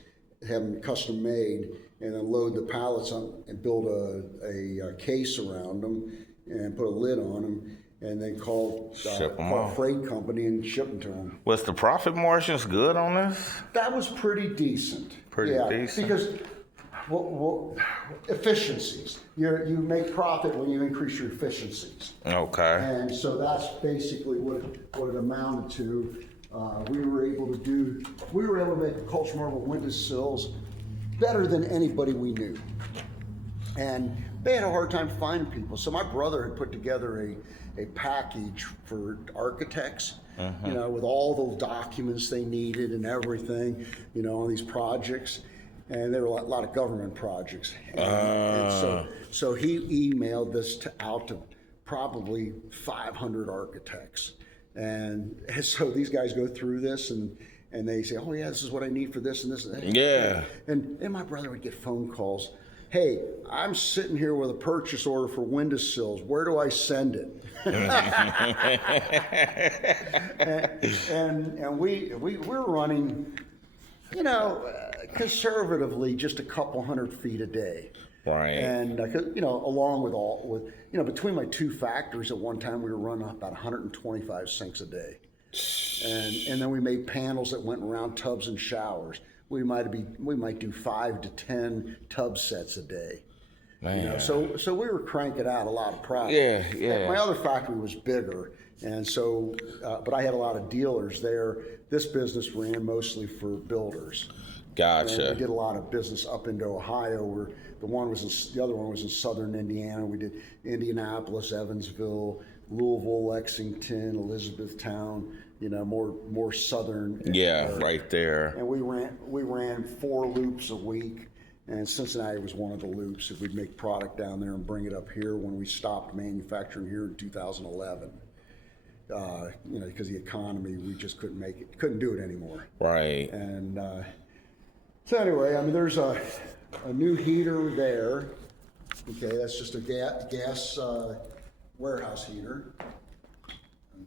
have them custom made, and then load the pallets on and build a case around them and put a lid on them, and then call a freight company and ship them to them. Was the profit margins good on this? That was pretty decent. Pretty decent. Because efficiencies. You make profit when you increase your efficiencies. Okay. And so that's basically what it amounted to. We were able to make Culture Marble windowsills better than anybody we knew. And they had a hard time finding people. So my brother had put together a package for architects, you know, with all the documents they needed and everything, you know, on these projects. And there were a lot of government projects. And so he emailed this out to probably 500 architects. And so these guys go through this and they say, oh yeah, this is what I need for this and this and that. Yeah. And my brother would get phone calls. Hey, I'm sitting here with a purchase order for windowsills. Where do I send it? and we were running, you know, conservatively just a couple 100 feet a day. Right. And you know, along with you know, between my two factories at one time, we were running about 125 sinks a day. And then we made panels that went around tubs and showers. We might do 5 to 10 tub sets a day. Man. You know, so we were cranking out a lot of product. Yeah. My other factory was bigger, and so but I had a lot of dealers there. This business ran mostly for builders. Gotcha. And we did a lot of business up into Ohio, where the other one was in southern Indiana. We did Indianapolis, Evansville, Louisville, Lexington, Elizabethtown. You know, more southern. Yeah, right there. And we ran 4 loops a week, and Cincinnati was one of the loops. If we'd make product down there and bring it up here when we stopped manufacturing here in 2011. You know, because the economy, we just couldn't do it anymore. Right. And so anyway, I mean, there's a new heater there. Okay, that's just a gas warehouse heater.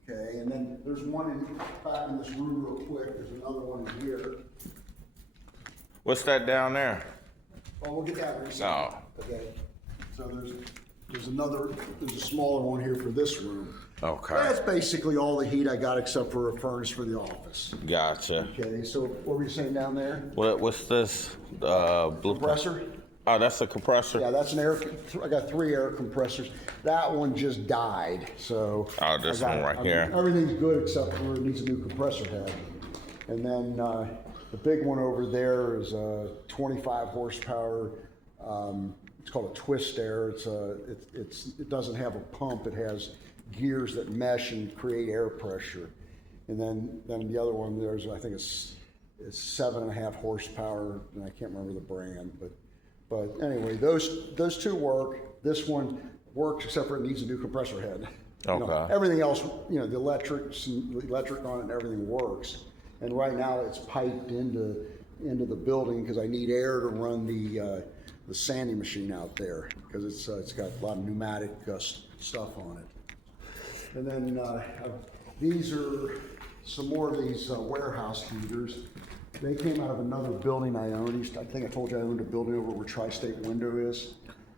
Okay, and then there's one back in this room real quick. There's another one in here. What's that down there? Well, we'll get that in a second. No. Okay. So there's a smaller one here for this room. Okay. That's basically all the heat I got except for a furnace for the office. Gotcha. Okay, so what were you saying down there? What's this? Blue Compressor? Oh, that's a compressor? Yeah, that's I got 3 air compressors. That one just died, so. Oh, this one right here. Everything's good except for it needs a new compressor head. And then the big one over there is a 25 horsepower. It's called a twist air. It doesn't have a pump. It has gears that mesh and create air pressure. And then the other one, I think it's 7.5 horsepower, and I can't remember the brand, but anyway, those two work. This one works except for it needs a new compressor head. Okay. You know, everything else, you know, the electric on it and everything works. And right now it's piped into the building because I need air to run the sanding machine out there because it's got a lot of pneumatic stuff on it. And then these are some more of these warehouse heaters. They came out of another building I owned. I think I told you I owned a building over where Tri-State Window is.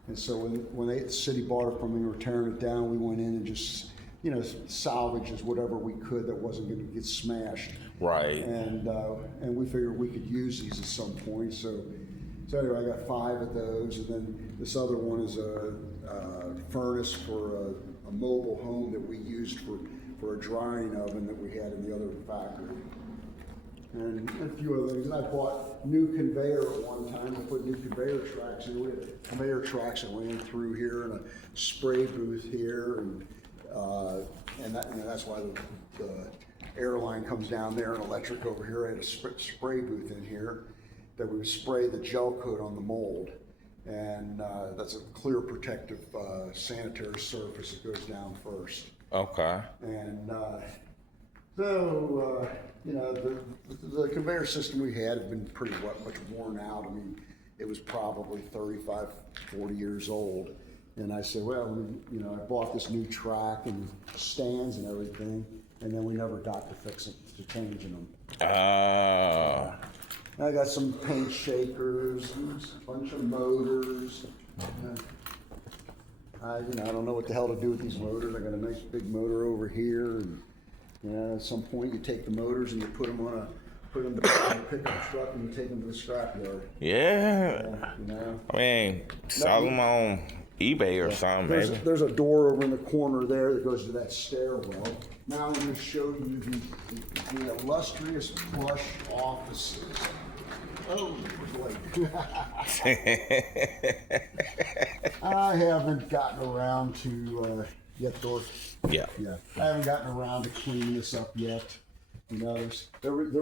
And so when the city bought it from me, we were tearing it down, we went in and just, you know, salvages whatever we could that wasn't going to get smashed. Right. And we figured we could use these at some point. So anyway, I got 5 of those, and then this other one is a furnace for a mobile home that we used for a drying oven that we had in the other factory. And a few other things. And I bought new conveyor at one time. I put new conveyor tracks in. We had conveyor tracks that ran through here and a spray booth here, and that, you know, that's why the airline comes down there and electric over here. I had a spray booth in here that we would spray the gel coat on the mold, and that's a clear protective sanitary surface that goes down first. Okay. And so, you know, the conveyor system we had been pretty much worn out. I mean, it was probably 35, 40 years old. And I said, well, you know, I bought this new track and stands and everything, and then we never got to fixing, to changing them. I got some paint shakers, and a bunch of motors. You know, I don't know what the hell to do with these motors. I got a nice big motor over here, and you know, at some point you take the motors and you put them on put them in the pickup truck and take them to the scrapyard. Yeah. You know. I mean, sell them on eBay or something, maybe. There's a door over in the corner there that goes to that stairwell. Now I'm going to show you the illustrious plush offices. Oh, boy. I haven't gotten around to yet, Dorf. Yeah. Yeah, I haven't gotten around to cleaning this up yet. You know,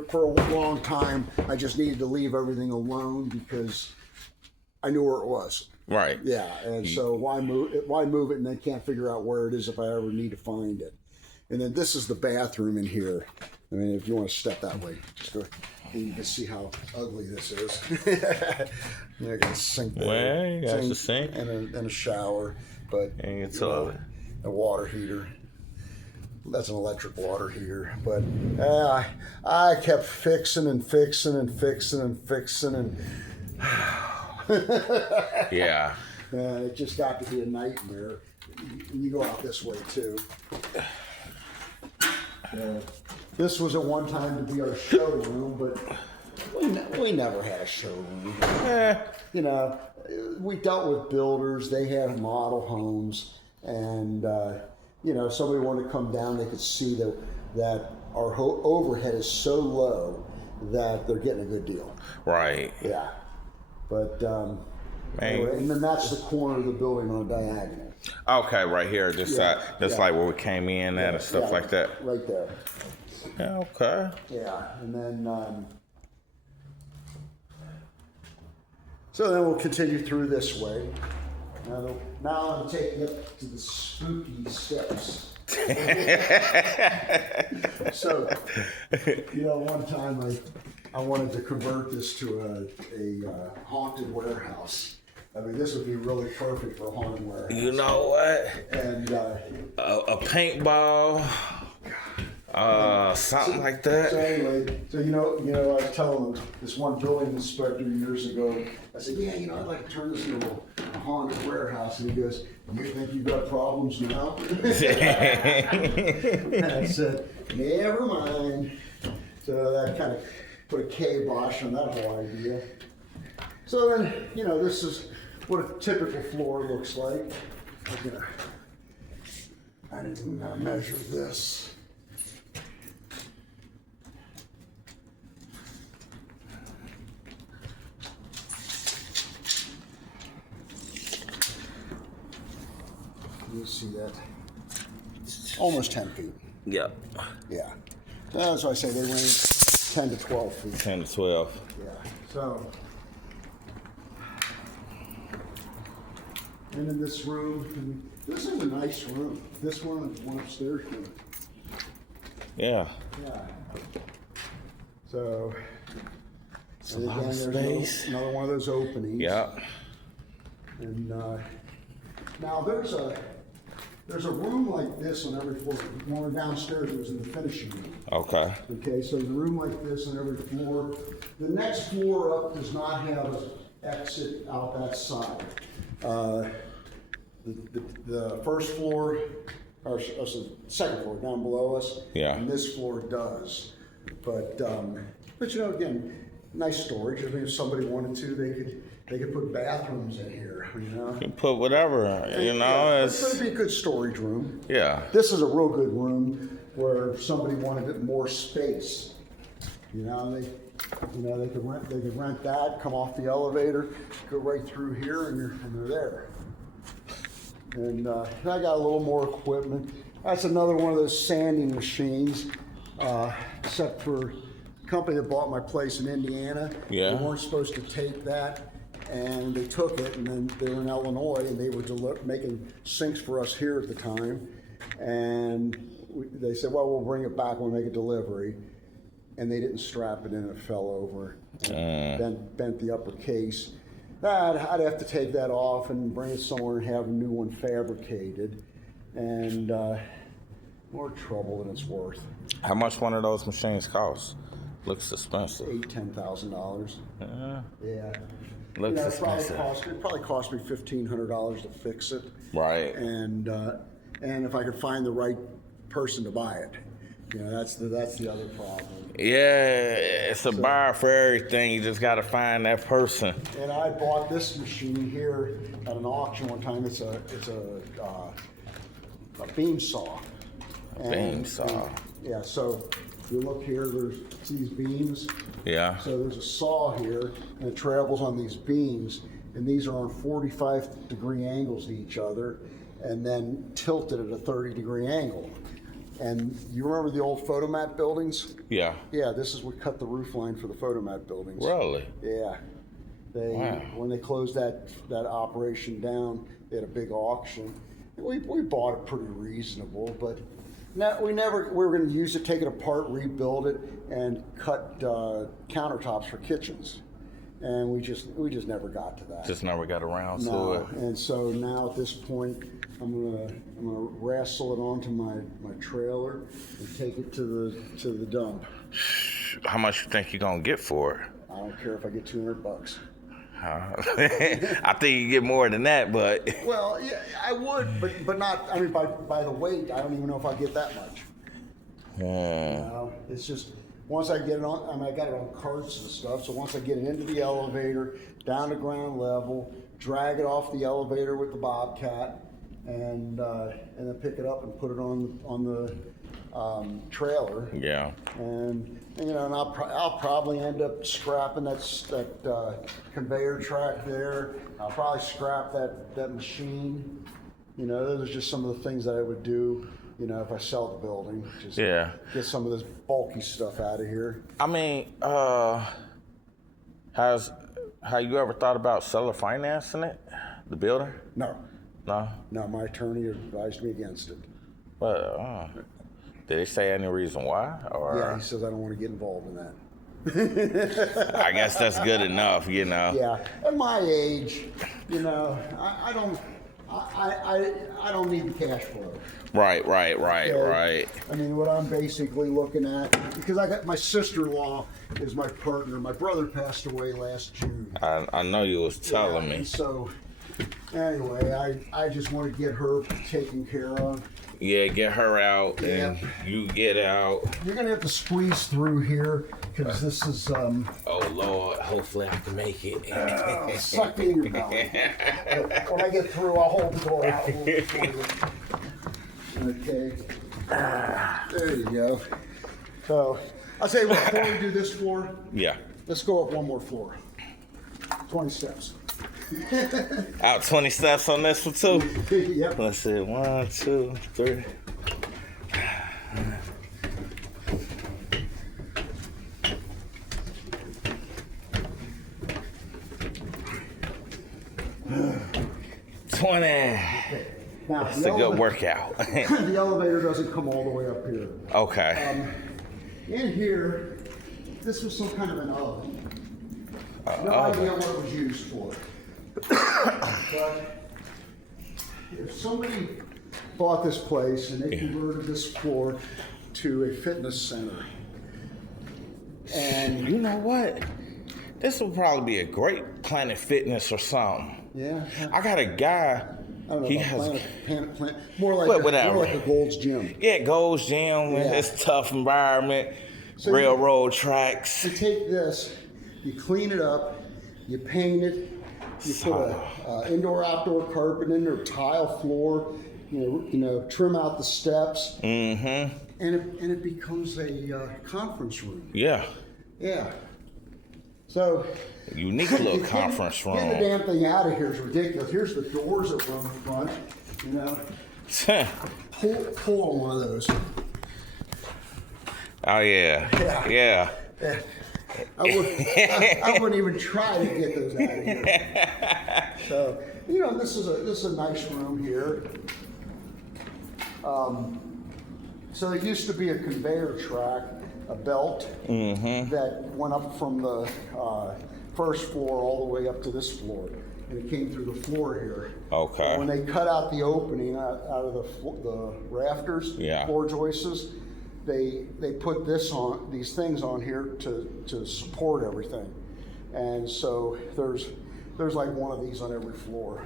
for a long time, I just needed to leave everything alone because I knew where it was. Right. Yeah, and so why move it and then can't figure out where it is if I ever need to find it. And then this is the bathroom in here. I mean, if you want to step that way, just go. And you can see how ugly this is. You got a sink there. Well, you got the sink. And a shower. But And your toilet. a water heater. That's an electric water heater. But I kept fixing and fixing and fixing and fixing and Yeah. it just got to be a nightmare. And you go out this way too. This was at one time to be our showroom, but we never had a showroom. You know, we dealt with builders. They had model homes, and you know, somebody wanted to come down. They could see that our overhead is so low that they're getting a good deal. Right. Yeah, but anyway, and then that's the corner of the building on a diagonal. Okay, right here, this side. That's like where we came in at and stuff like that. Right there. Yeah, okay. Yeah, and then so then we'll continue through this way. Now I'm taking up to the spooky steps. So, you know, one time I wanted to convert this to a haunted warehouse. I mean, this would be really perfect for a haunted warehouse. You know what? And A paintball, something like that. So anyway, you know, I was telling this one building inspector years ago. I said, yeah, you know, I'd like to turn this into a haunted warehouse. And he goes, you think you've got problems now? And I said, never mind. So that kind of put a kibosh on that whole idea. So then, you know, this is what a typical floor looks like. I didn't measure this. You see that? Almost 10 feet. Yep. Yeah. That's why I say they range 10 to 12 feet. 10 to 12. Yeah. So, and in this room, this is a nice room. This one is one upstairs room. Yeah. Yeah. So, It's a lot of space. Another one of those openings. Yep. And now there's a room like this on every floor. When we're downstairs, it was in the finishing room. Okay. Okay, so there's a room like this on every floor. The next floor up does not have an exit out that side. The first floor, or second floor down below us, Yeah. and this floor does. But you know, again, nice storage. I mean, if somebody wanted to, they could put bathrooms in here. You know, You put whatever, you know, it's going it's, to be a good storage room. yeah. This is a real good room where if somebody wanted more space. You know, they could rent that, come off the elevator, go right through here, and they're there. And I got a little more equipment. That's another one of those sanding machines, except for the company that bought my place in Indiana. Yeah. They weren't supposed to take that. And they took it, and then they were in Illinois, and they were making sinks for us here at the time. And they said, well, we'll bring it back when we make a delivery. And they didn't strap it in, it fell over. And bent the upper case. I'd have to take that off and bring it somewhere and have a new one fabricated. And more trouble than it's worth. How much one of those machines cost? Looks expensive. $10,000. Yeah. Looks It expensive. probably cost me $1,500 to fix it. Right. And if I could find the right person to buy it. You know, that's the other problem. Yeah, it's a buyer for everything. You just gotta find that person. And I bought this machine here at an auction one time. It's a beam saw. Beam saw. Yeah. So if you look here, there's these beams. Yeah. So there's a saw here, and it travels on these beams, and these are on 45-degree angles to each other, and then tilted at a 30-degree angle. And you remember the old Photomat buildings? Yeah. Yeah, this is what cut the roof line for the Photomat buildings. Really? Yeah. When they closed that operation down, they had a big auction. We bought it pretty reasonable, but we were going to use it, take it apart, rebuild it, and cut countertops for kitchens. And we just never got to that. Just never got around to No, it. and so now at this point, I'm gonna wrestle it onto my trailer and take it to the dump. How much you think you're gonna get for it? I don't care if I get $200. I think you get more than that, but Well, yeah, I would, but not. I mean, by the weight, I don't even know if I get that much. You know, it's just once I get it on. I mean, I got it on carts and stuff. So once I get it into the elevator, down to ground level, drag it off the elevator with the Bobcat, and then pick it up and put it on the trailer. yeah. And you know, and I'll probably end up scrapping that conveyor track there. I'll probably scrap that machine. You know, those are just some of the things that I would do. You know, if I sell the building, just get some of this bulky stuff out of here. I mean, have you ever thought about seller financing it, the building? No, No. my attorney advised me against it. Well, did they say any reason why? Or Yeah, he says I don't want to get involved in that. I guess that's good enough, you know. Yeah, at my age, you know, I don't need the cash flow. Right. Okay. I mean, what I'm basically looking at, because I got my sister-in-law is my partner. My brother passed away last June. I know you was telling me. And so, anyway, I just want to get her taken care of. Yeah, get her out and you get out. You're gonna have to squeeze through here because this is Oh Lord, hopefully I can make it. suck in your belly. When I get through, I'll hold the door out a little bit for you. Okay. There you go. So, I'll tell you what, before we do this floor, Yeah. let's go up one more floor. 20 steps. Out 20 steps on this one too. Yep. Let's see, 1, 2, 3. Now, It's a good workout. The elevator doesn't come all the way up here. Okay. In here, this was some kind of an oven. No idea what it was used for. But if somebody bought this place and they converted this floor to a fitness center, and You know what? This would probably be a great Planet Fitness or something. yeah, I got a guy. I don't know He about has. Planet, more like But a, whatever. more like a Gold's Gym. Yeah, Gold's Gym. Yeah. It's tough environment. So Railroad tracks. You take this, you clean it up, you paint it, you put a indoor-outdoor carpet in there, tile floor, you know, trim out the steps, Mm-hmm. and it becomes a conference room. Yeah. Yeah. So Unique little conference getting the room. damn thing out of here is ridiculous. Here's the doors that run in front. You know, pull on one of those. Oh yeah. Yeah. I wouldn't even try to get those out of here. So, you know, this is a nice room here. So there used to be a conveyor track, a belt that went up from the first floor all the way up to this floor, and it came through the floor here. Okay. When they cut out the opening out of the rafters, floor joists, they put these things on here to support everything, and so there's like one of these on every floor,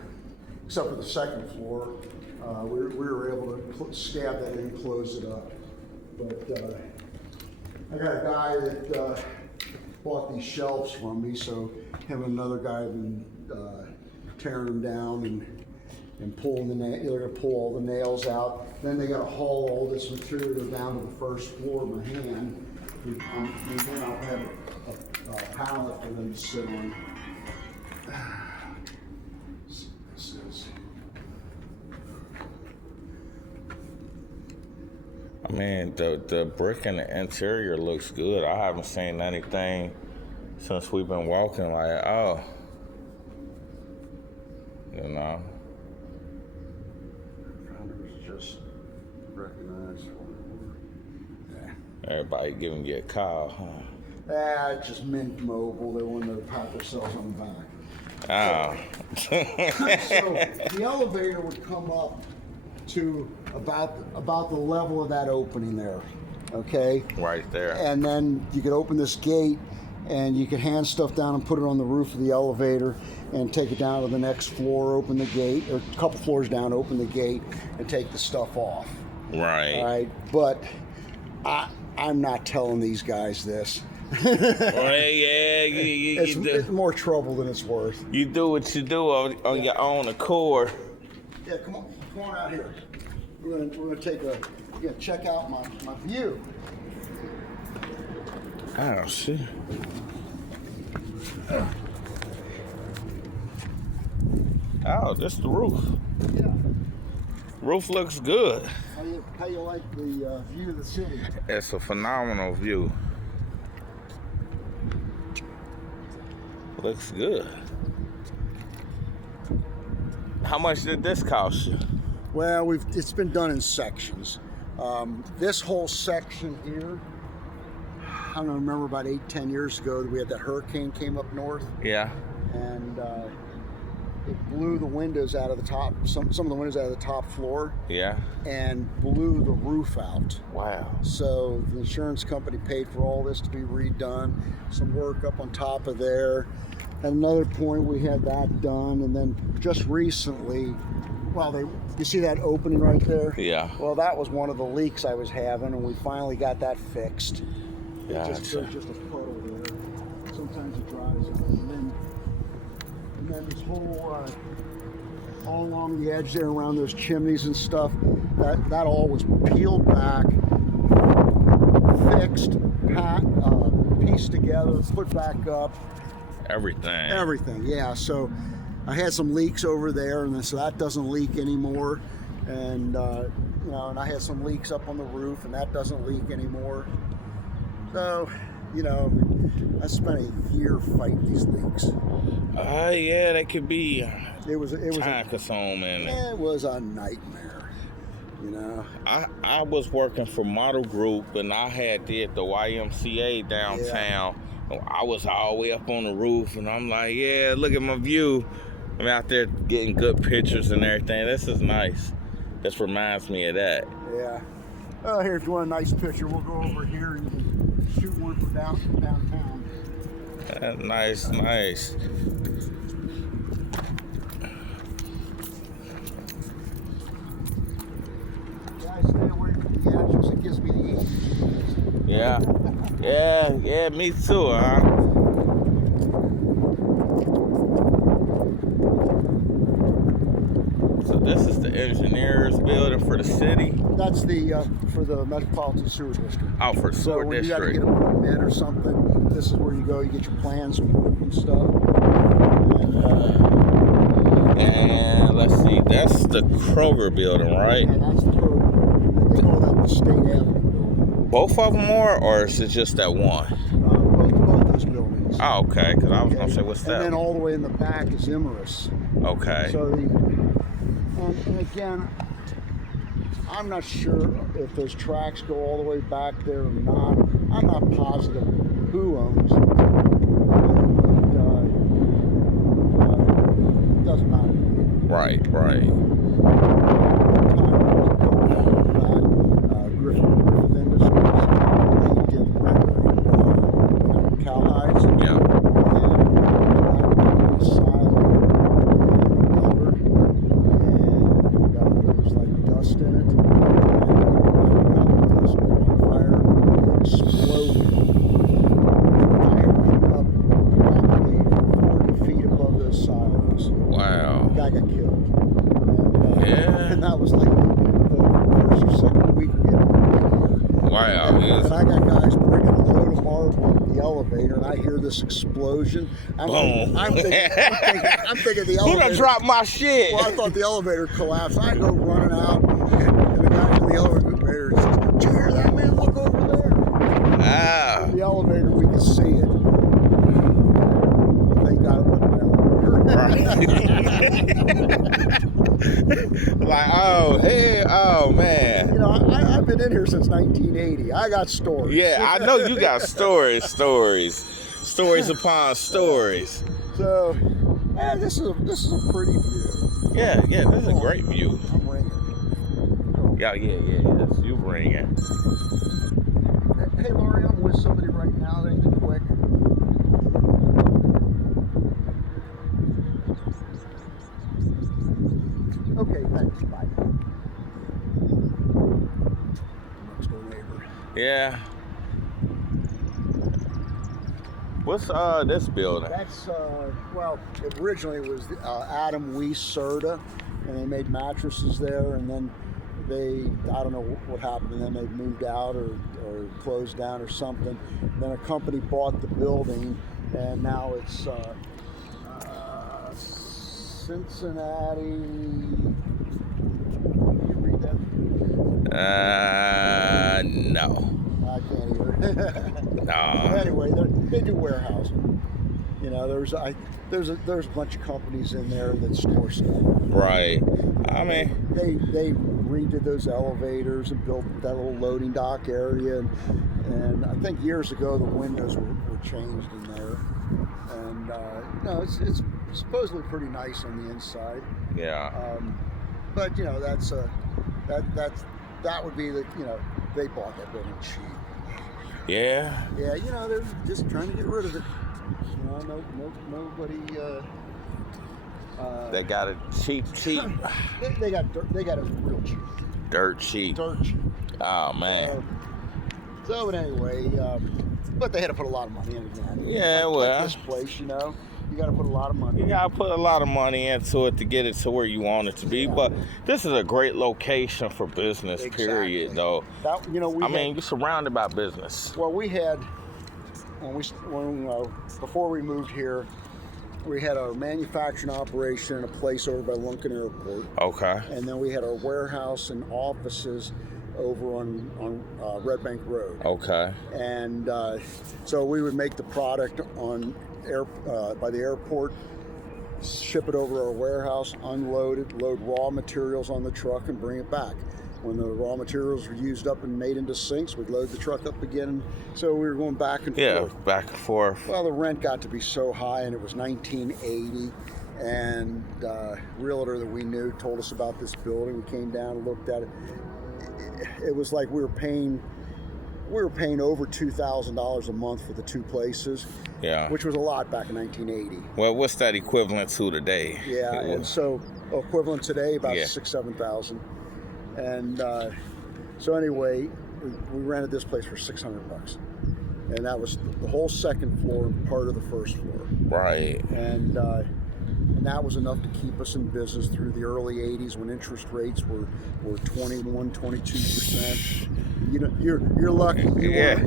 except for the second floor. We were able to scab that in and close it up. But I got a guy that bought these shelves from me, so him and another guy have been tearing them down and pulling they're gonna pull all the nails out. Then they gotta haul all this material down to the first floor by hand. And then I'll have a pallet for them to sit on. This is. I mean, the brick in the interior looks good. I haven't seen anything since we've been walking like, oh, you know. Just recognized. Everybody giving you a call, huh? It's just Mint Mobile. They wanted to pat themselves on the back. Oh. So the elevator would come up to about the level of that opening there, okay? Right there. And then you could open this gate and you could hand stuff down and put it on the roof of the elevator and take it down to the next floor, open the gate, or a couple floors down, open the gate and take the stuff off. Right. All right, but I'm not telling these guys this. Right, yeah, you do. It's more trouble than it's worth. You do what you do on your own accord. Yeah, come on out here. We're gonna take check out my view. Oh shit. Oh, this the roof. Yeah. Roof looks good. How you like the view of the city? It's a phenomenal view. Looks good. How much did this cost you? Well, it's been done in sections. This whole section here, I don't remember about 8-10 years ago that we had that hurricane came up north, Yeah. and it blew the windows out of the top, some of the windows out of the top floor, Yeah. and blew the roof out. Wow. So the insurance company paid for all this to be redone, some work up on top of there. At another point, we had that done, and then just recently, you see that opening right there? Yeah. Well, that was one of the leaks I was having, and we finally got that fixed. There's just a puddle there. Sometimes it dries out, and then this whole all along the edge there, around those chimneys and stuff, that all was peeled back, fixed, pieced together, put back up. Everything, yeah. So I had some leaks over there, and so that doesn't leak anymore. And and I had some leaks up on the roof, and that doesn't leak anymore. So, I spent a year fighting these leaks. Yeah, that could be It was time consuming. it was a nightmare. I was working for Model Group, and I had did the YMCA downtown. I was all the way up on the roof, and I'm like, yeah, look at my view. I'm out there getting good pictures and everything. This is nice. This reminds me of that. Yeah. Well, here, if you want a nice picture, we'll go over here and shoot one from downtown. Nice. Yeah, I stay away from the edges. It gives me the heat. Yeah, me too, huh? So this is the engineers building for the city? That's the for the Metropolitan Sewer District. Oh, for the So sewer when you got to district. get a permit or something, this is where you go. You get your plans and stuff. And let's see, that's the Kroger building, right? And that's the road. They call that the State Avenue building. Both of them are, or is it just that one? Both those buildings. Oh, okay, because I was going to say, what's And that? then all the way in the back is Imerus. Okay. So and again, I'm not sure if those tracks go all the way back there or not. I'm not positive who owns it. But, it doesn't matter. Right. Griffith Industries, they did rendering cowhides. Yeah. And the silo covered, and there was like dust in it. And I got the dust was the second week we had. Wow. And I got guys bringing a load of marble up the elevator, and I hear this explosion. Boom. I'm thinking the Who elevator. done dropped my shit? Well, I thought the elevator collapsed. I go running out, and the guy in the elevator says, "Did you hear that, man? Look over there." Ah. The elevator, we could see it. Thank God it wasn't an elevator. Like, oh, hey, oh, man. You know, I've been in here since 1980. I got stories. Yeah, I know you got stories upon stories. So, yeah, this is a pretty view. Yeah, this is a great view. I'm ringing. Yeah, yes, you ringing. Hey, Laurie, I'm with somebody right now. Anything quick? Okay, thanks. Bye. Next door neighbor. Yeah. What's this building? That's well, originally it was Adam Weiss Serta, and they made mattresses there, and then I don't know what happened, and then they moved out or closed down or something. Then a company bought the building, and now it's Cincinnati. Can you read that? No. I can't either. No. Anyway, they do warehousing. You know, there's a bunch of companies in there that store stuff. Right. I mean, they redid those elevators and built that little loading dock area, and I think years ago the windows were changed in there, and no, it's supposedly pretty nice on the inside. yeah. But you know, that would be they bought that building cheap. Yeah. Yeah, you know, they're just trying to get rid of it. You know, nobody. They got it cheap. They got it real cheap. Dirt cheap. Dirt cheap. Oh, man. So, but anyway, but they had to put a lot of money in it, man. Yeah, like well. this place, you know, you got to put a lot of money. You gotta put a lot of money into it to get it to where you want it to be. Yeah. But this is a great location for business, Exactly. period, though. That, you know, You're surrounded by business. Well, we had before we moved here, we had our manufacturing operation in a place over by Lunken Airport, Okay. and then we had our warehouse and offices over on Red Bank Road. Okay. And so we would make the product by the airport, ship it over our warehouse, unload it, load raw materials on the truck, and bring it back. When the raw materials were used up and made into sinks, we'd load the truck up again. So we were going back and Yeah, forth. back and forth. Well, the rent got to be so high, and it was 1980. And realtor that we knew told us about this building. We came down and looked at it. It was like we were paying over $2,000 a month for the two places, Yeah. which was a lot back in 1980. Well, what's that equivalent to today? Yeah, and so equivalent today about Yeah. 6,000-7,000. And so anyway, we rented this place for $600, and that was the whole second floor and part of the first floor. Right. And that was enough to keep us in business through the early 80s when interest rates were 21, 22%. You're lucky.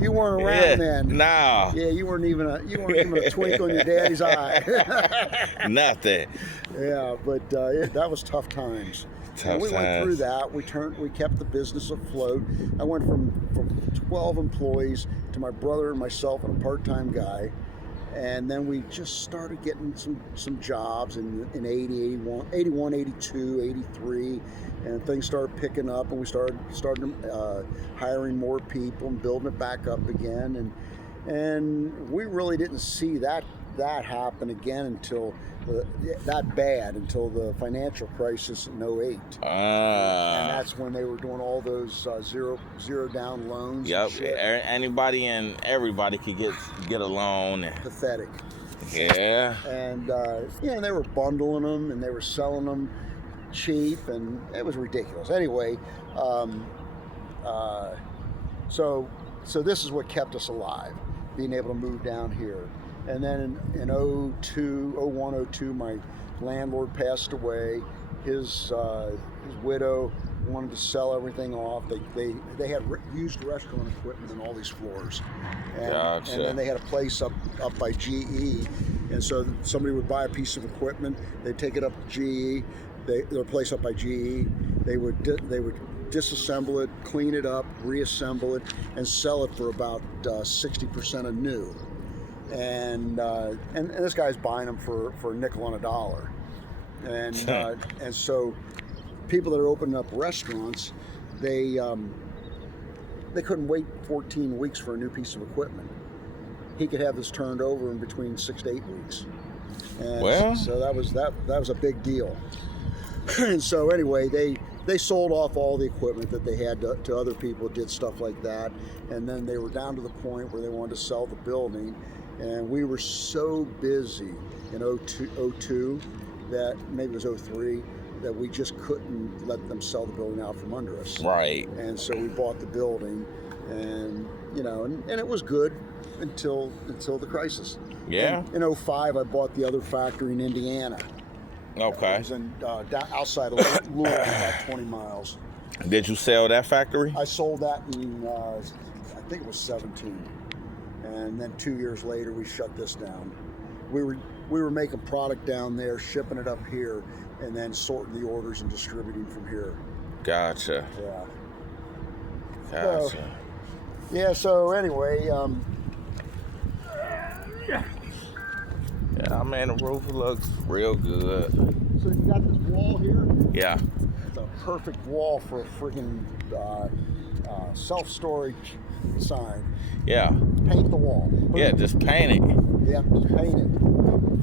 You weren't around then. No. Yeah, you weren't even a twinkle in your daddy's eye. Nothing. Yeah, but that was tough times. And we went through that. We kept the business afloat. I went from 12 employees to my brother and myself and a part-time guy. And then we just started getting some jobs in 81, 82, 83, and things started picking up, and we started hiring more people and building it back up again, and we really didn't see that happen again until until the financial crisis in 08. And that's when they were doing all those zero down loans. Yep. And shit. Anybody and everybody could get a loan. Pathetic. Yeah. And they were bundling them and they were selling them cheap, and it was ridiculous. Anyway, so this is what kept us alive, being able to move down here. And then in 01, 02, my landlord passed away. His widow wanted to sell everything off. They had used restaurant equipment in all these floors, and, Gotcha. and then they had a place up by GE, and so somebody would buy a piece of equipment, they'd take it up to GE, their place up by GE, they would disassemble it, clean it up, reassemble it, and sell it for about 60% of new. And this guy's buying them for a nickel on a dollar, and so people that are opening up restaurants, they couldn't wait 14 weeks for a new piece of equipment. He could have this turned over in between 6 to 8 weeks, and so that was a big deal. And so anyway, they sold off all the equipment that they had to other people, did stuff like that, and then they were down to the point where they wanted to sell the building. And we were so busy in 02 that maybe it was 03 that we just couldn't let them sell the building out from under us. Right. And so we bought the building, and and it was good until the crisis. Yeah. In 05, I bought the other factory in Indiana. Okay. It was outside of Louisville, about 20 miles. Did you sell that factory? I sold that in I think it was 17. And then 2 years later, we shut this down. We were making product down there, shipping it up here, and then sorting the orders and distributing from here. Gotcha. Yeah. Gotcha. So anyway, yeah, I mean, the roof looks real good. so you got this wall here. Yeah. It's a perfect wall for a freaking self-storage sign. Yeah. Paint the wall. Yeah, just paint it. Yeah, just paint it.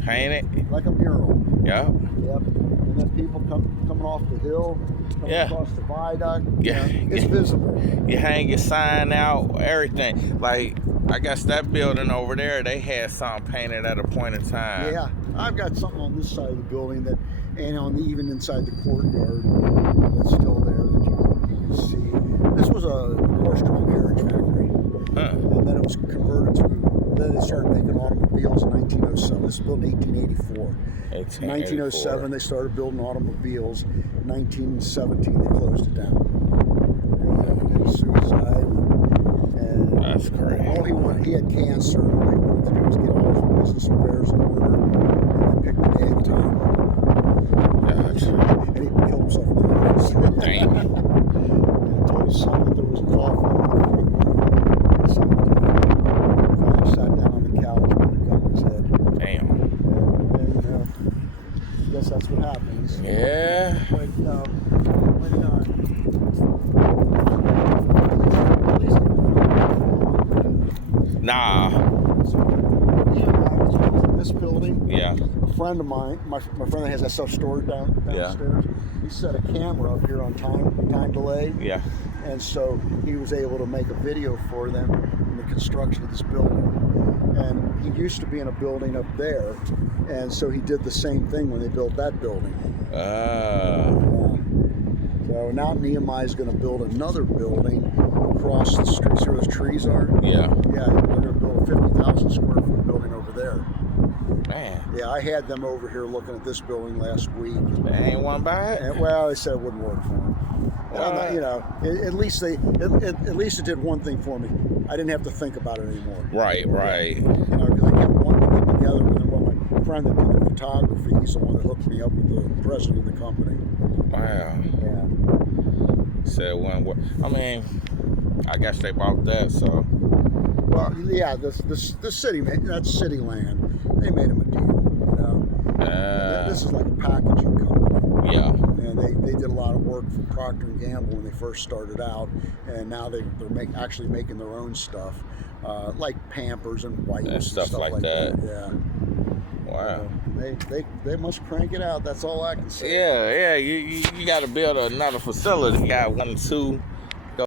Paint it. Like a mural. Yeah. Yep. And then people coming off the hill, coming across the viaduct. Yeah. It's visible. You hang your sign out, everything. Like, I guess that building over there, they had something painted at a point in time. Yeah. I've got something on this side of the building and even inside the courtyard that's still there that you can see. This was a horse-drawn carriage factory. Huh. And then it was converted then they started making automobiles in 1907. This was built in 1884. In 1907, they started building automobiles. In 1917, they closed it down. And he committed suicide. And That's great. he had cancer, and all he wanted to do was get all his business affairs in order, and then pick the day at a time. Gotcha. And he killed himself in the office. Damn. And told his son that there was a coffin on the front lawn. His son finally sat down on the couch and put a gun in his head. Damn. And I guess that's what happens. Yeah. But at least Nah. so, I was in this building. Yeah. A friend of mine, my friend that has that self-storage downstairs, he set a camera up here on time delay. Yeah. And so he was able to make a video for them in the construction of this building. And he used to be in a building up there, and so he did the same thing when they built that building. So now Nehemiah's going to build another building across the street. See where those trees are? Yeah. Yeah, they're going to build a 50,000 square foot building over there. Man. Yeah, I had them over here looking at this building last week. They ain't want to buy it? And, well, they said it wouldn't work for them. At least it did one thing for me. I didn't have to think about it anymore. Right. Because I kept wanting to get together with him. Well, my friend that did the photography, he's the one that hooked me up with the president of the company. Wow. Yeah. Said one word. I mean, I guess they bought that, so. Well, yeah, this city, man, that's city land. They made him a deal, This is like a packaging company. Yeah. And they did a lot of work for Procter & Gamble when they first started out, and now they're actually making their own stuff, like Pampers and wipes and stuff like that. Yeah. Wow. They must crank it out. That's all I can say. Yeah. You got to build another facility. You got 1, 2.